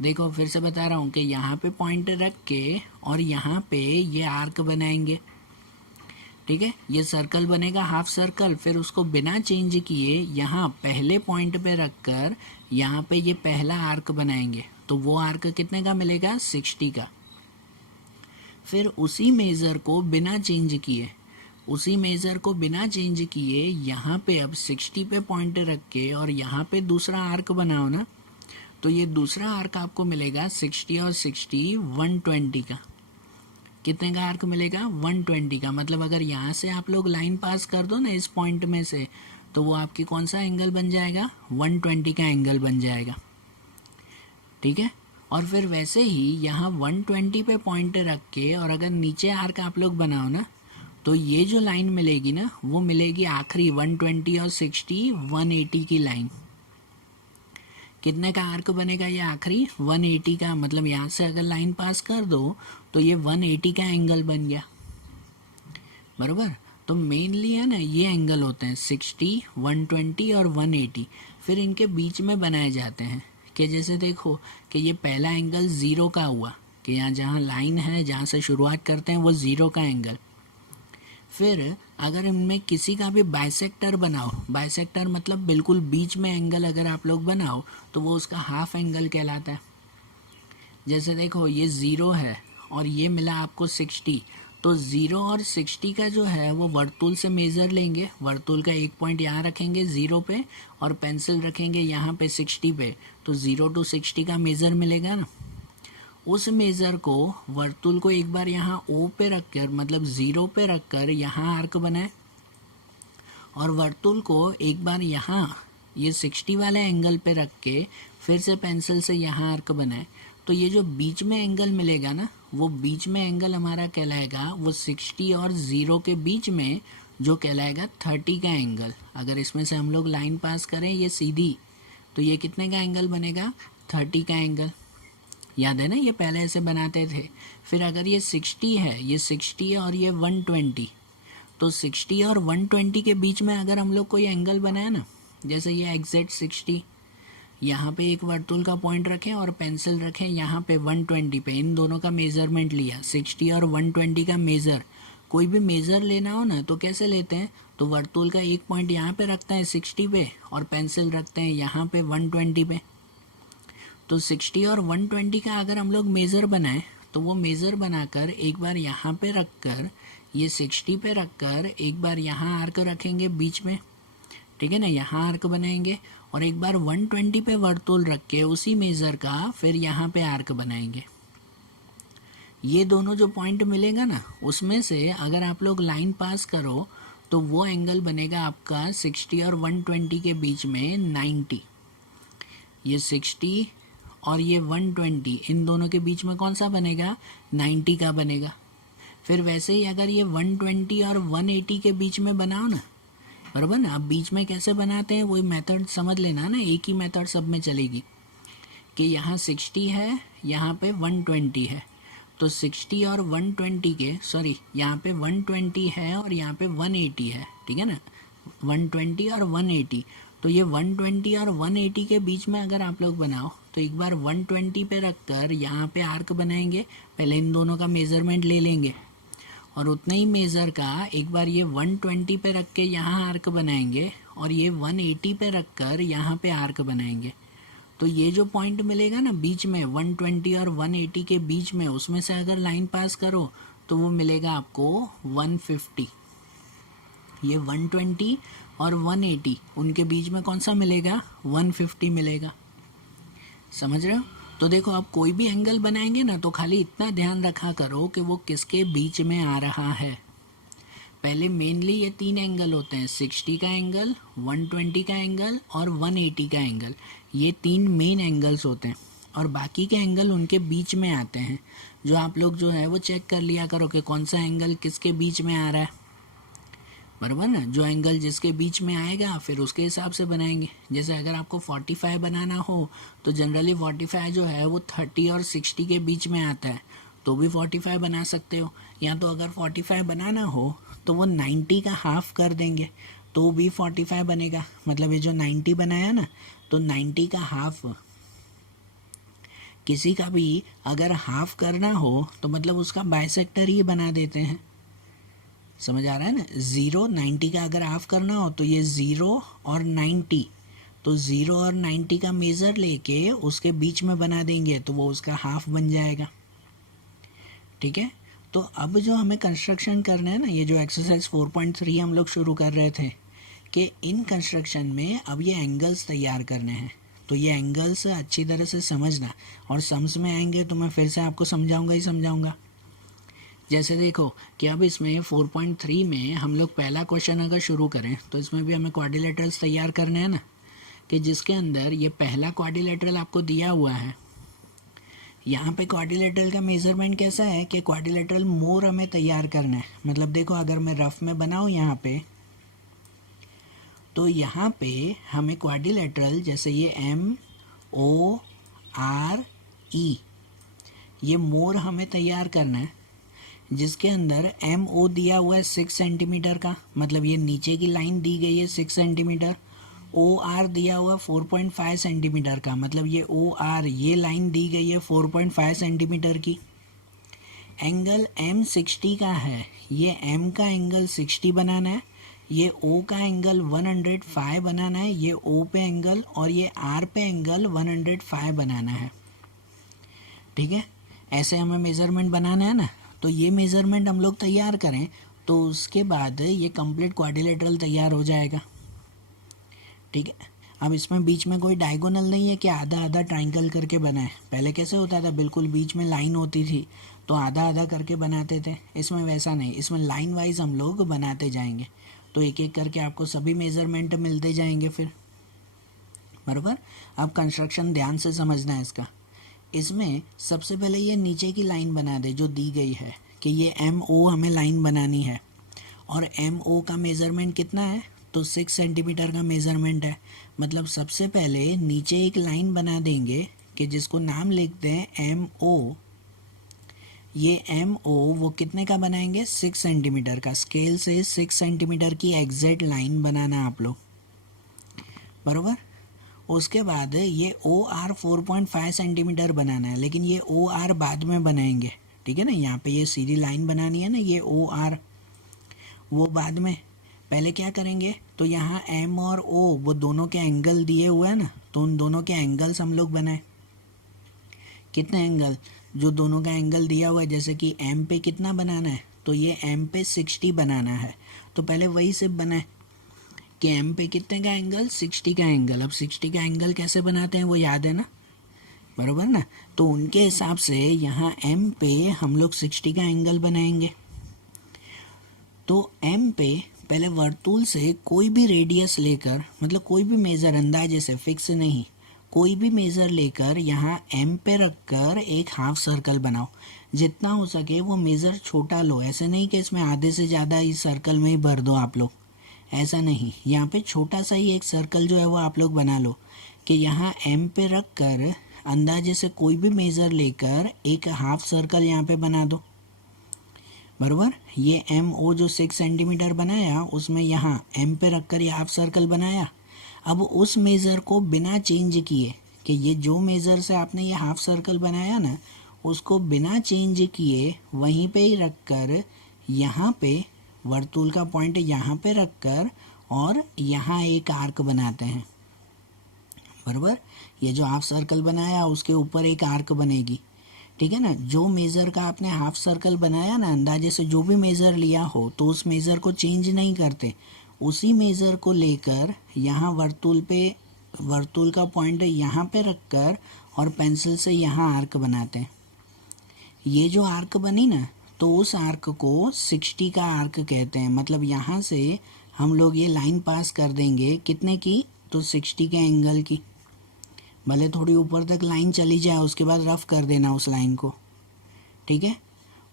देखो फिर से बता रहा हूँ कि यहाँ पे पॉइंट रख के और यहाँ पे ये आर्क बनाएंगे, ठीक है। ये सर्कल बनेगा हाफ सर्कल, फिर उसको बिना चेंज किए यहाँ पहले पॉइंट पे रखकर यहाँ पे ये पहला आर्क बनाएंगे। तो वो आर्क कितने का मिलेगा, 60 का। फिर उसी मेज़र को बिना चेंज किए, उसी मेज़र को बिना चेंज किए यहाँ पे अब 60 पे पॉइंट रख के और यहाँ पे दूसरा आर्क बनाओ ना, तो ये दूसरा आर्क आपको मिलेगा 60 और 60 120 का। कितने का आर्क मिलेगा, 120 का। मतलब अगर यहाँ से आप लोग लाइन पास कर दो ना इस पॉइंट में से, तो वो आपकी कौन सा एंगल बन जाएगा, 120 का एंगल बन जाएगा, ठीक है। और फिर वैसे ही यहाँ 120 पे पॉइंट रख के और अगर नीचे आर्क आप लोग बनाओ ना, तो ये जो लाइन मिलेगी ना वो मिलेगी आखिरी 120 और 60 180 की लाइन। कितने का आर्क बनेगा ये आखिरी, 180 का। मतलब यहाँ से अगर लाइन पास कर दो तो ये 180 का एंगल बन गया, बराबर। तो मेनली है ना ये एंगल होते हैं 60 120 और 180, फिर इनके बीच में बनाए जाते हैं। कि जैसे देखो कि ये पहला एंगल 0 का हुआ, कि यहाँ जहाँ लाइन है जहाँ से शुरुआत करते हैं वो 0 का एंगल। फिर अगर इनमें किसी का भी बाइसेक्टर बनाओ, बाइसेक्टर मतलब बिल्कुल बीच में एंगल अगर आप लोग बनाओ तो वो उसका हाफ एंगल कहलाता है। जैसे देखो ये 0 है और ये मिला आपको 60, तो 0 और 60 का जो है वो वर्तुल से मेज़र लेंगे। वर्तुल का एक पॉइंट यहाँ रखेंगे 0 पे और पेंसिल रखेंगे यहाँ पे 60 पे, तो 0 to 60 का मेज़र मिलेगा ना। उस मेज़र को वर्तुल को एक बार यहाँ O पे रखकर, मतलब 0 पे रखकर यहाँ आर्क बनाए, और वर्तुल को एक बार यहाँ ये 60 वाले एंगल पे रख के फिर से पेंसिल से यहाँ आर्क बनाए। तो ये जो बीच में एंगल मिलेगा ना, वो बीच में एंगल हमारा कहलाएगा वो 60 और 0 के बीच में जो कहलाएगा 30 का एंगल। अगर इसमें से हम लोग लाइन पास करें ये सीधी, तो ये कितने का एंगल बनेगा, 30 का एंगल। याद है ना, ये पहले ऐसे बनाते थे। फिर अगर ये 60 है, ये 60 है और ये 120, तो 60 और 120 के बीच में अगर हम लोग कोई एंगल बनाया ना, जैसे ये एग्जैक्ट 60, यहाँ पे एक वर्तुल का पॉइंट रखें और पेंसिल रखें यहाँ पे 120 पे, इन दोनों का मेज़रमेंट लिया, 60 और 120 का मेज़र। कोई भी मेज़र लेना हो ना तो कैसे लेते हैं, तो वर्तुल का एक पॉइंट यहाँ पे रखते हैं 60 पे और पेंसिल रखते हैं यहाँ पे 120 पे। तो 60 और 120 का अगर हम लोग मेज़र बनाएं तो वो मेज़र बनाकर एक बार यहाँ पे रखकर, ये 60 पे रखकर एक बार यहाँ आर्क रखेंगे बीच में, ठीक है ना, यहाँ आर्क बनाएंगे, और एक बार 120 पे वर्तुल रख के उसी मेज़र का फिर यहाँ पे आर्क बनाएंगे। ये दोनों जो पॉइंट मिलेगा ना उसमें से अगर आप लोग लाइन पास करो तो वो एंगल बनेगा आपका 60 और 120 के बीच में 90। ये 60 और ये 120 इन दोनों के बीच में कौन सा बनेगा, 90 का बनेगा। फिर वैसे ही अगर ये 120 और 180 के बीच में बनाओ ना, बराबर ना। अब बीच में कैसे बनाते हैं वही मेथड समझ लेना ना, एक ही मेथड सब में चलेगी। कि यहाँ 60 है, यहाँ पे 120 है, तो 60 और 120 के, सॉरी यहाँ पे 120 है और यहाँ पे 180 है, ठीक है ना, 120 और 180। तो ये 120 और 180 के बीच में अगर आप लोग बनाओ तो तो एक बार 120 पे रख कर यहाँ पे आर्क बनाएंगे। पहले इन दोनों का मेज़रमेंट ले लेंगे और उतने ही मेज़र का एक बार ये 120 पे रख के यहाँ आर्क बनाएंगे और ये 180 पे रख कर यहाँ पे आर्क बनाएंगे। तो ये जो पॉइंट मिलेगा ना बीच में 120 और 180 के बीच में, उसमें से अगर लाइन पास करो तो वो मिलेगा आपको 150। ये 120 और 180 उनके बीच में कौन सा मिलेगा? 150 मिलेगा। समझ रहे हो? तो देखो आप कोई भी एंगल बनाएंगे ना तो खाली इतना ध्यान रखा करो कि वो किसके बीच में आ रहा है। पहले मेनली ये 3 एंगल होते हैं, 60 का एंगल, 120 का एंगल और 180 का एंगल। ये 3 मेन एंगल्स होते हैं और बाकी के एंगल उनके बीच में आते हैं। जो आप लोग जो है वो चेक कर लिया करो कि कौन सा एंगल किसके बीच में आ रहा है, बराबर ना। जो एंगल जिसके बीच में आएगा फिर उसके हिसाब से बनाएंगे। जैसे अगर आपको 45 बनाना हो तो जनरली 45 जो है वो 30 और 60 के बीच में आता है, तो भी 45 बना सकते हो। या तो अगर 45 बनाना हो तो वो 90 का हाफ कर देंगे तो भी 45 बनेगा। मतलब ये जो 90 बनाया ना, तो 90 का हाफ, किसी का भी अगर हाफ करना हो तो मतलब उसका बाइसेक्टर ही बना देते हैं। समझ आ रहा है ना? 0 90 का अगर हाफ करना हो तो ये 0 और 90, तो 0 और 90 का मेज़र लेके उसके बीच में बना देंगे तो वो उसका हाफ बन जाएगा। ठीक है, तो अब जो हमें कंस्ट्रक्शन करना है ना, ये जो एक्सरसाइज 4.3 हम लोग शुरू कर रहे थे कि इन कंस्ट्रक्शन में अब ये एंगल्स तैयार करने हैं। तो ये एंगल्स अच्छी तरह से समझना, और सम्स में आएंगे तो मैं फिर से आपको समझाऊंगा ही समझाऊंगा। जैसे देखो कि अब इसमें 4.3 में हम लोग पहला क्वेश्चन अगर शुरू करें तो इसमें भी हमें क्वाड्रिलेटरल्स तैयार करने हैं ना, कि जिसके अंदर ये पहला क्वाड्रिलेटरल आपको दिया हुआ है। यहाँ पे क्वाड्रिलेटरल का मेज़रमेंट कैसा है कि क्वाड्रिलेटरल मोर हमें तैयार करना है। मतलब देखो अगर मैं रफ में बनाऊँ यहाँ पे, तो यहाँ पे हमें क्वाड्रिलेटरल जैसे ये MORE, ये मोर हमें तैयार करना है, जिसके अंदर MO दिया हुआ है 6 सेंटीमीटर का, मतलब ये नीचे की लाइन दी गई है 6 सेंटीमीटर। OR दिया हुआ 4.5 सेंटीमीटर का, मतलब ये OR ये लाइन दी गई है 4.5 सेंटीमीटर की। एंगल M 60 का है, ये M का एंगल 60 बनाना है, ये O का एंगल 105 बनाना है, ये O पे एंगल और ये R पे एंगल 105 बनाना है। ठीक है, ऐसे हमें मेज़रमेंट बनाना है ना। तो ये मेज़रमेंट हम लोग तैयार करें तो उसके बाद ये कंप्लीट क्वाड्रिलेटरल तैयार हो जाएगा। ठीक है, अब इसमें बीच में कोई डायगोनल नहीं है कि आधा आधा ट्राइंगल करके बनाए। पहले कैसे होता था, बिल्कुल बीच में लाइन होती थी तो आधा आधा करके बनाते थे। इसमें वैसा नहीं, इसमें लाइन वाइज हम लोग बनाते जाएंगे, तो एक एक करके आपको सभी मेज़रमेंट मिलते जाएंगे फिर, बराबर। अब कंस्ट्रक्शन ध्यान से समझना है इसका। इसमें सबसे पहले ये नीचे की लाइन बना दे जो दी गई है कि ये MO हमें लाइन बनानी है, और MO का मेज़रमेंट कितना है, तो 6 सेंटीमीटर का मेज़रमेंट है। मतलब सबसे पहले नीचे एक लाइन बना देंगे कि जिसको नाम लिख दें MO। ये MO वो कितने का बनाएंगे, 6 सेंटीमीटर का। स्केल से 6 सेंटीमीटर की एग्जैक्ट लाइन बनाना आप लोग, बराबर। उसके बाद ये OR 4.5 सेंटीमीटर बनाना है, लेकिन ये OR बाद में बनाएंगे। ठीक है ना, यहाँ पे ये सीधी लाइन बनानी है ना, ये OR वो बाद में। पहले क्या करेंगे, तो यहाँ M और O वो दोनों के एंगल दिए हुए हैं ना, तो उन दोनों के एंगल्स हम लोग बनाए। कितने एंगल, जो दोनों का एंगल दिया हुआ है, जैसे कि M पे कितना बनाना है, तो ये M पे 60 बनाना है। तो पहले वही सिर्फ बनाए कि M पे कितने का एंगल, 60 का एंगल। अब 60 का एंगल कैसे बनाते हैं वो याद है ना, बराबर ना। तो उनके हिसाब से यहाँ M पे हम लोग 60 का एंगल बनाएंगे। तो M पे पहले वर्तुल से कोई भी रेडियस लेकर, मतलब कोई भी मेज़र, अंदाजे से, फिक्स नहीं, कोई भी मेज़र लेकर यहाँ M पे रखकर एक हाफ सर्कल बनाओ। जितना हो सके वो मेज़र छोटा लो, ऐसे नहीं कि इसमें आधे से ज़्यादा इस सर्कल में ही भर दो आप लोग, ऐसा नहीं। यहाँ पे छोटा सा ही एक सर्कल जो है वो आप लोग बना लो कि यहाँ M पे रख कर अंदाजे से कोई भी मेज़र लेकर एक हाफ सर्कल यहाँ पे बना दो, बराबर। ये MO जो 6 सेंटीमीटर बनाया, उसमें यहाँ M पे रख कर ये हाफ सर्कल बनाया। अब उस मेज़र को बिना चेंज किए कि ये जो मेज़र से आपने ये हाफ सर्कल बनाया ना, उसको बिना चेंज किए वहीं पे ही रख कर यहाँ पे वर्तुल का पॉइंट यहाँ पे रख कर और यहाँ एक आर्क बनाते हैं, बराबर। ये जो हाफ सर्कल बनाया उसके ऊपर एक आर्क बनेगी, ठीक है ना। जो मेज़र का आपने हाफ सर्कल बनाया ना, अंदाजे से जो भी मेज़र लिया हो तो उस मेज़र को चेंज नहीं करते, उसी मेज़र को लेकर यहाँ वर्तुल का पॉइंट यहाँ पे रख कर और पेंसिल से यहाँ आर्क बनाते हैं। ये जो आर्क बनी ना, तो उस आर्क को 60 का आर्क कहते हैं। मतलब यहाँ से हम लोग ये लाइन पास कर देंगे, कितने की, तो 60 के एंगल की। भले थोड़ी ऊपर तक लाइन चली जाए, उसके बाद रफ कर देना उस लाइन को, ठीक है।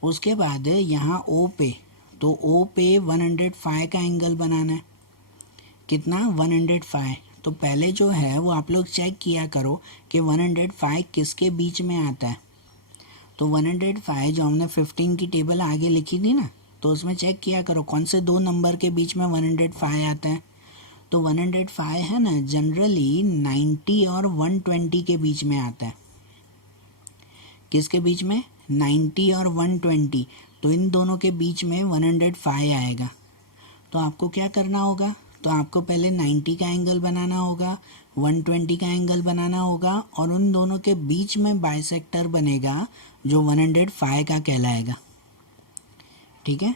उसके बाद यहाँ ओ पे, तो ओ पे 105 का एंगल बनाना है। कितना, 105। तो पहले जो है वो आप लोग चेक किया करो कि 105 किसके बीच में आता है। तो 105 जो हमने 15 की टेबल आगे लिखी थी ना, तो उसमें चेक किया करो कौन से दो नंबर के बीच में 105 आता है। तो 105 है ना, जनरली 90 और 120 के बीच में आता है। किसके बीच में, 90 और 120। तो इन दोनों के बीच में 105 आएगा। तो आपको क्या करना होगा, तो आपको पहले 90 का एंगल बनाना होगा, 120 का एंगल बनाना होगा, और उन दोनों के बीच में बाइसेक्टर बनेगा जो 105 का कहलाएगा, ठीक है।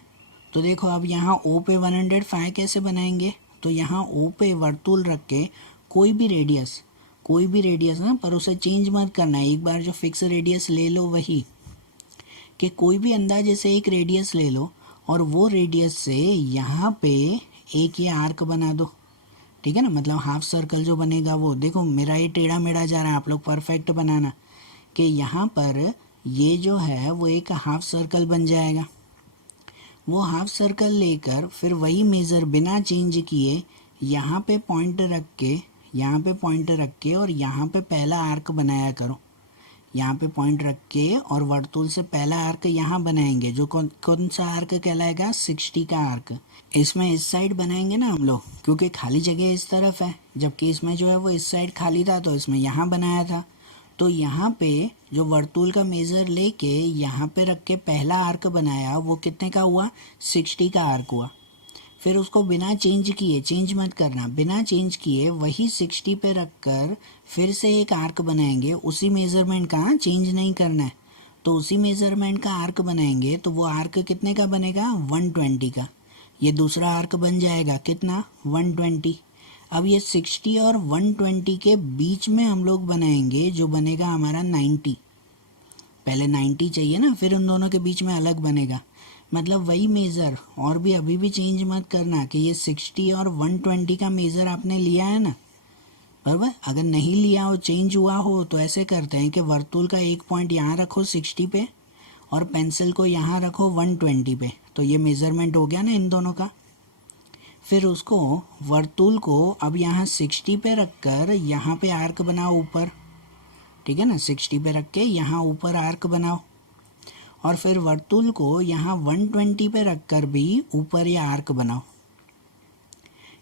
तो देखो अब यहाँ ओ पे 105 कैसे बनाएंगे। तो यहाँ ओ पे वर्तुल रख के कोई भी रेडियस ना, पर उसे चेंज मत करना है। एक बार जो फिक्स रेडियस ले लो वही, कि कोई भी अंदाजे से एक रेडियस ले लो और वो रेडियस से यहाँ पे एक ये आर्क बना दो, ठीक है ना। मतलब हाफ सर्कल जो बनेगा वो, देखो मेरा ये टेढ़ा मेढ़ा जा रहा है, आप लोग परफेक्ट बनाना, कि यहाँ पर ये जो है वो एक हाफ सर्कल बन जाएगा। वो हाफ सर्कल लेकर फिर वही मेज़र बिना चेंज किए यहाँ पे पॉइंट रख के और यहाँ पे पहला आर्क बनाया करो। यहाँ पे पॉइंट रख के और वर्तुल से पहला आर्क यहाँ बनाएंगे, जो कौन सा आर्क कहलाएगा, 60 का आर्क। इसमें इस साइड बनाएंगे ना हम लोग, क्योंकि खाली जगह इस तरफ है, जबकि इसमें जो है वो इस साइड खाली था, तो इसमें यहाँ बनाया था। तो यहाँ पे जो वर्तुल का मेज़र लेके यहाँ पे रख के पहला आर्क बनाया, वो कितने का हुआ, 60 का आर्क हुआ। फिर उसको बिना चेंज किए, चेंज मत करना, बिना चेंज किए वही 60 पे रख कर फिर से एक आर्क बनाएंगे, उसी मेज़रमेंट का, चेंज नहीं करना है। तो उसी मेज़रमेंट का आर्क बनाएंगे, तो वो आर्क कितने का बनेगा, 120 का। ये दूसरा आर्क बन जाएगा कितना, 120। अब ये 60 और 120 के बीच में हम लोग बनाएंगे, जो बनेगा हमारा 90। पहले 90 चाहिए ना, फिर उन दोनों के बीच में अलग बनेगा। मतलब वही मेज़र, और भी अभी भी चेंज मत करना कि ये 60 और 120 का मेज़र आपने लिया है ना, बराबर। अगर नहीं लिया हो, चेंज हुआ हो, तो ऐसे करते हैं कि वर्तुल का एक पॉइंट यहाँ रखो 60 पे और पेंसिल को यहाँ रखो 120 पे। तो ये मेज़रमेंट हो गया ना इन दोनों का। फिर उसको, वर्तुल को अब यहाँ 60 पे रख कर यहाँ पे आर्क बनाओ ऊपर, ठीक है ना। 60 पे रख के यहाँ ऊपर आर्क बनाओ, और फिर वर्तुल को यहाँ 120 पे रख कर भी ऊपर ये आर्क बनाओ।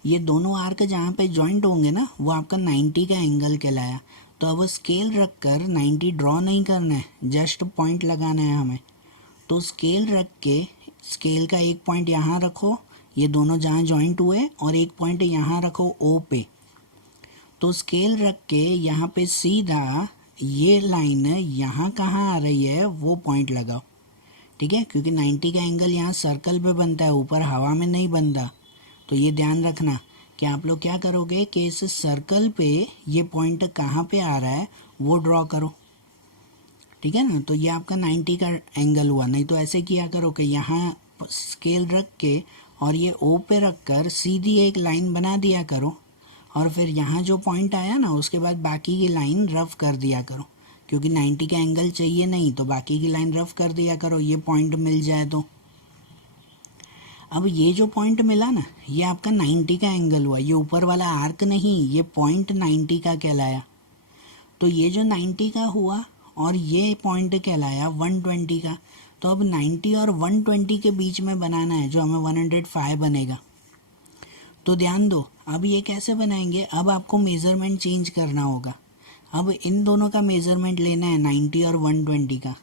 ये दोनों आर्क जहाँ पे जॉइंट होंगे ना, वो आपका 90 का एंगल कहलाया। तो अब स्केल रख कर 90 ड्रॉ नहीं करना है, जस्ट पॉइंट लगाना है हमें। तो स्केल रख के, स्केल का एक पॉइंट यहाँ रखो, ये दोनों जहाँ जॉइंट हुए, और एक पॉइंट यहाँ रखो ओ पे। तो स्केल रख के यहाँ पे सीधा ये लाइन यहाँ कहाँ आ रही है वो पॉइंट लगाओ, ठीक है। क्योंकि 90 का एंगल यहाँ सर्कल पे बनता है, ऊपर हवा में नहीं बनता। तो ये ध्यान रखना कि आप लोग क्या करोगे कि इस सर्कल पे ये पॉइंट कहाँ पे आ रहा है वो ड्रॉ करो, ठीक है ना। तो ये आपका 90 का एंगल हुआ। नहीं तो ऐसे किया करो कि यहाँ स्केल रख के और ये ओ पे रख कर सीधी एक लाइन बना दिया करो, और फिर यहाँ जो पॉइंट आया ना, उसके बाद बाकी की लाइन रफ कर दिया करो। क्योंकि 90 का एंगल चाहिए नहीं, तो बाकी की लाइन रफ कर दिया करो, ये पॉइंट मिल जाए तो। अब ये जो पॉइंट मिला ना, ये आपका 90 का एंगल हुआ। ये ऊपर वाला आर्क नहीं, ये पॉइंट 90 का कहलाया। तो ये जो 90 का हुआ और ये पॉइंट कहलाया 120 का। तो अब 90 और 120 के बीच में बनाना है, जो हमें 105 बनेगा। तो ध्यान दो, अब ये कैसे बनाएंगे, अब आपको मेज़रमेंट चेंज करना होगा। अब इन दोनों का मेज़रमेंट लेना है 90 और 120 का।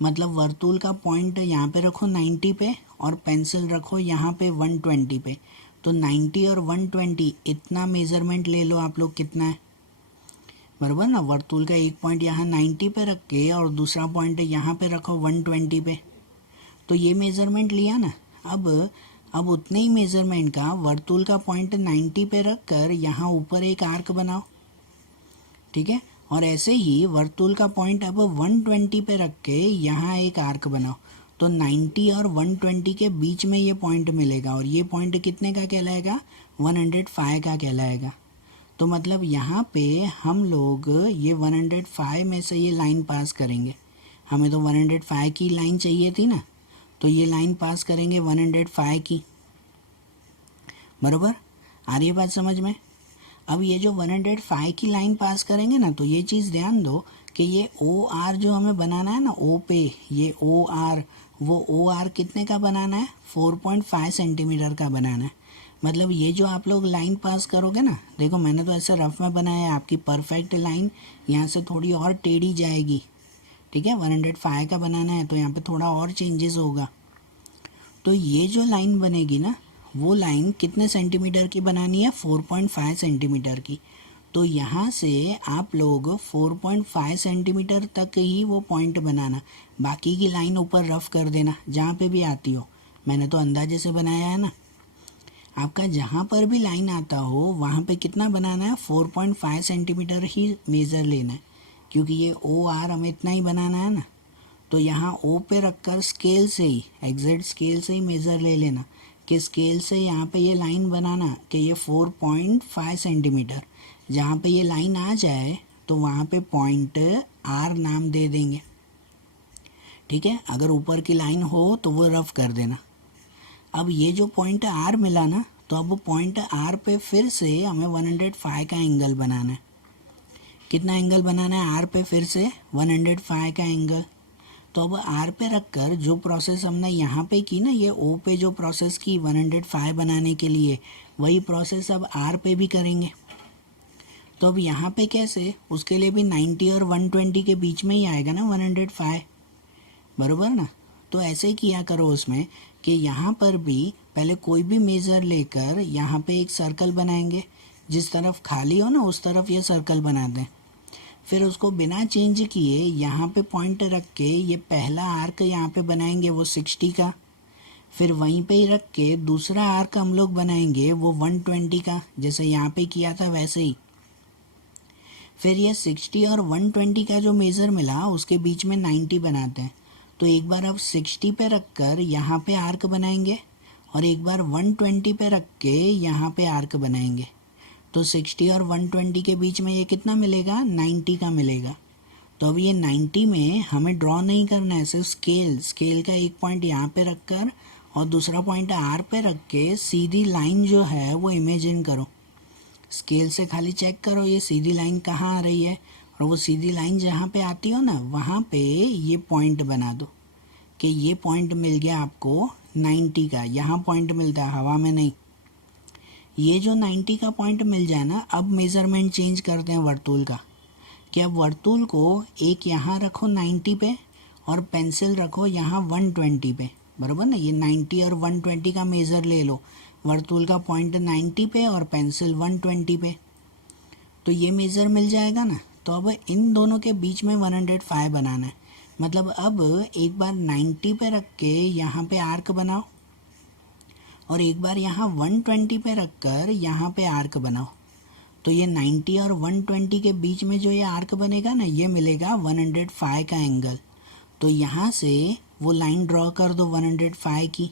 मतलब वर्तुल का पॉइंट यहाँ पे रखो 90 पे और पेंसिल रखो यहाँ पे 120 पे। तो 90 और 120 इतना मेज़रमेंट ले लो आप लोग, कितना है बराबर ना। वर्तुल का एक पॉइंट यहाँ 90 पे रख के और दूसरा पॉइंट यहाँ पे रखो 120 पे। तो ये मेज़रमेंट लिया ना। अब उतने ही मेज़रमेंट का वर्तुल का पॉइंट 90 पे रख कर यहाँ ऊपर एक आर्क बनाओ, ठीक है। और ऐसे ही वर्तुल का पॉइंट अब 120 पे रख के यहाँ एक आर्क बनाओ। तो 90 और 120 के बीच में ये पॉइंट मिलेगा और ये पॉइंट कितने का कहलाएगा, 105 का कहलाएगा। तो मतलब यहाँ पे हम लोग ये 105 में से ये लाइन पास करेंगे। हमें तो 105 की लाइन चाहिए थी ना, तो ये लाइन पास करेंगे 105 की, बराबर। आ रही है बात समझ में। अब ये जो 105 की लाइन पास करेंगे ना, तो ये चीज़ ध्यान दो कि ये ओ आर जो हमें बनाना है ना ओ पे, ये ओ आर, वो ओ आर कितने का बनाना है, 4.5 सेंटीमीटर का बनाना है। मतलब ये जो आप लोग लाइन पास करोगे ना, देखो मैंने तो ऐसे रफ में बनाया है, आपकी परफेक्ट लाइन यहाँ से थोड़ी और टेढ़ी जाएगी, ठीक है। 105 का बनाना है तो यहाँ पे थोड़ा और चेंजेस होगा। तो ये जो लाइन बनेगी ना, वो लाइन कितने सेंटीमीटर की बनानी है, 4.5 सेंटीमीटर की। तो यहाँ से आप लोग 4.5 सेंटीमीटर तक ही वो पॉइंट बनाना, बाकी की लाइन ऊपर रफ कर देना जहाँ पे भी आती हो। मैंने तो अंदाजे से बनाया है ना। आपका जहाँ पर भी लाइन आता हो वहाँ पे कितना बनाना है, 4.5 सेंटीमीटर ही मेज़र लेना है, क्योंकि ये ओ आर हमें इतना ही बनाना है ना। तो यहाँ ओ पे रखकर स्केल से ही, एग्जैक्ट स्केल से ही मेज़र ले लेना कि स्केल से यहाँ पे ये लाइन बनाना कि ये 4.5 सेंटीमीटर। जहाँ पे ये लाइन आ जाए तो वहाँ पे पॉइंट आर नाम दे देंगे, ठीक है। अगर ऊपर की लाइन हो तो वो रफ कर देना। अब ये जो पॉइंट आर मिला ना, तो अब पॉइंट आर पे फिर से हमें 105 का एंगल बनाना है। कितना एंगल बनाना है आर पे, फिर से 105 का एंगल। तो अब आर पे रखकर जो प्रोसेस हमने यहाँ पे की ना, ये ओ पे जो प्रोसेस की 105 बनाने के लिए, वही प्रोसेस अब आर पे भी करेंगे। तो अब यहाँ पे कैसे, उसके लिए भी 90 और 120 के बीच में ही आएगा ना 105, बराबर ना। तो ऐसे किया करो उसमें कि यहाँ पर भी पहले कोई भी मेज़र लेकर यहाँ पे एक सर्कल बनाएंगे, जिस तरफ खाली हो ना उस तरफ ये सर्कल बना दें। फिर उसको बिना चेंज किए यहाँ पे पॉइंट रख के ये पहला आर्क यहाँ पे बनाएंगे वो 60 का। फिर वहीं पे ही रख के दूसरा आर्क हम लोग बनाएंगे वो 120 का, जैसे यहाँ पे किया था वैसे ही। फिर ये 60 और 120 का जो मेज़र मिला उसके बीच में 90 बनाते हैं। तो एक बार अब 60 पे रख कर यहाँ पे आर्क बनाएंगे और एक बार 120 पे रख के यहाँ पे आर्क बनाएंगे। तो 60 और 120 के बीच में ये कितना मिलेगा, 90 का मिलेगा। तो अब ये 90 में हमें ड्रॉ नहीं करना है, सिर्फ स्केल का एक पॉइंट यहाँ पे रख कर और दूसरा पॉइंट आर पे रख के सीधी लाइन जो है वो इमेजिन करो। स्केल से खाली चेक करो ये सीधी लाइन कहाँ आ रही है, और वो सीधी लाइन जहाँ पे आती हो ना वहाँ पे ये पॉइंट बना दो कि ये पॉइंट मिल गया आपको 90 का। यहाँ पॉइंट मिलता है, हवा में नहीं। ये जो 90 का पॉइंट मिल जाए ना, अब मेज़रमेंट चेंज करते हैं वर्तुल का, कि अब वर्तुल को एक यहाँ रखो 90 पे और पेंसिल रखो यहाँ 120 पे, बराबर ना। ये 90 और 120 का मेज़र ले लो, वर्तुल का पॉइंट 90 पे और पेंसिल 120 पे, तो ये मेज़र मिल जाएगा ना। तो अब इन दोनों के बीच में 105 बनाना है। मतलब अब एक बार 90 पे रख के यहाँ पे आर्क बनाओ और एक बार यहाँ 120 पे रख कर यहाँ पे आर्क बनाओ। तो ये 90 और 120 के बीच में जो ये आर्क बनेगा ना, ये मिलेगा 105 का एंगल। तो यहाँ से वो लाइन ड्रॉ कर दो 105 की,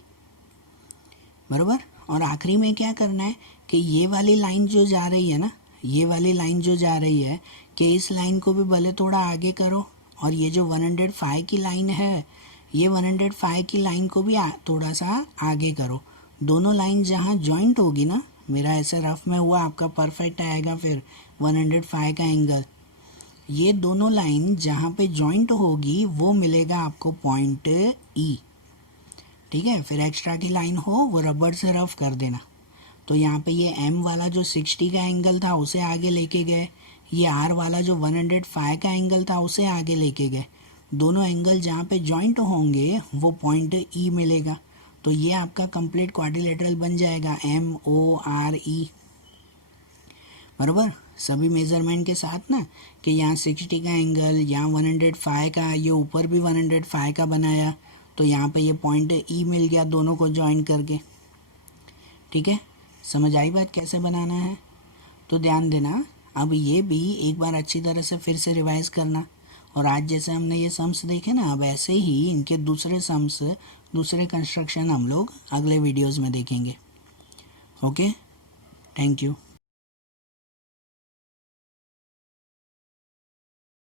बराबर। और आखिरी में क्या करना है कि ये वाली लाइन जो जा रही है ना, ये वाली लाइन जो जा रही है, कि इस लाइन को भी भले थोड़ा आगे करो और ये जो 105 की लाइन है, ये 105 की लाइन को भी थोड़ा सा आगे करो। दोनों लाइन जहाँ जॉइंट होगी ना, मेरा ऐसे रफ में हुआ, आपका परफेक्ट आएगा फिर 105 का एंगल। ये दोनों लाइन जहाँ पे जॉइंट होगी वो मिलेगा आपको पॉइंट ई, ठीक है। फिर एक्स्ट्रा की लाइन हो वो रबड़ से रफ कर देना। तो यहाँ पे ये एम वाला जो 60 का एंगल था उसे आगे लेके गए, ये आर वाला जो 105 का एंगल था उसे आगे लेके गए, दोनों एंगल जहाँ पे जॉइंट होंगे वो पॉइंट ई मिलेगा, तो ये आपका कंप्लीट क्वाड्रिलेटरल बन जाएगा MORE, बराबर। सभी मेजरमेंट के साथ ना, कि यहाँ 60 का एंगल, यहाँ 105 का, ये ऊपर भी 105 का बनाया, तो यहाँ पे ये पॉइंट ई मिल गया दोनों को ज्वाइन करके। ठीक है, समझ आई बात कैसे बनाना है? तो ध्यान देना, अब ये भी एक बार अच्छी तरह से फिर से रिवाइज करना। और आज जैसे हमने ये सम्स देखे ना, अब ऐसे ही इनके दूसरे सम्स, दूसरे कंस्ट्रक्शन हम लोग अगले वीडियोस में देखेंगे। Okay, thank you.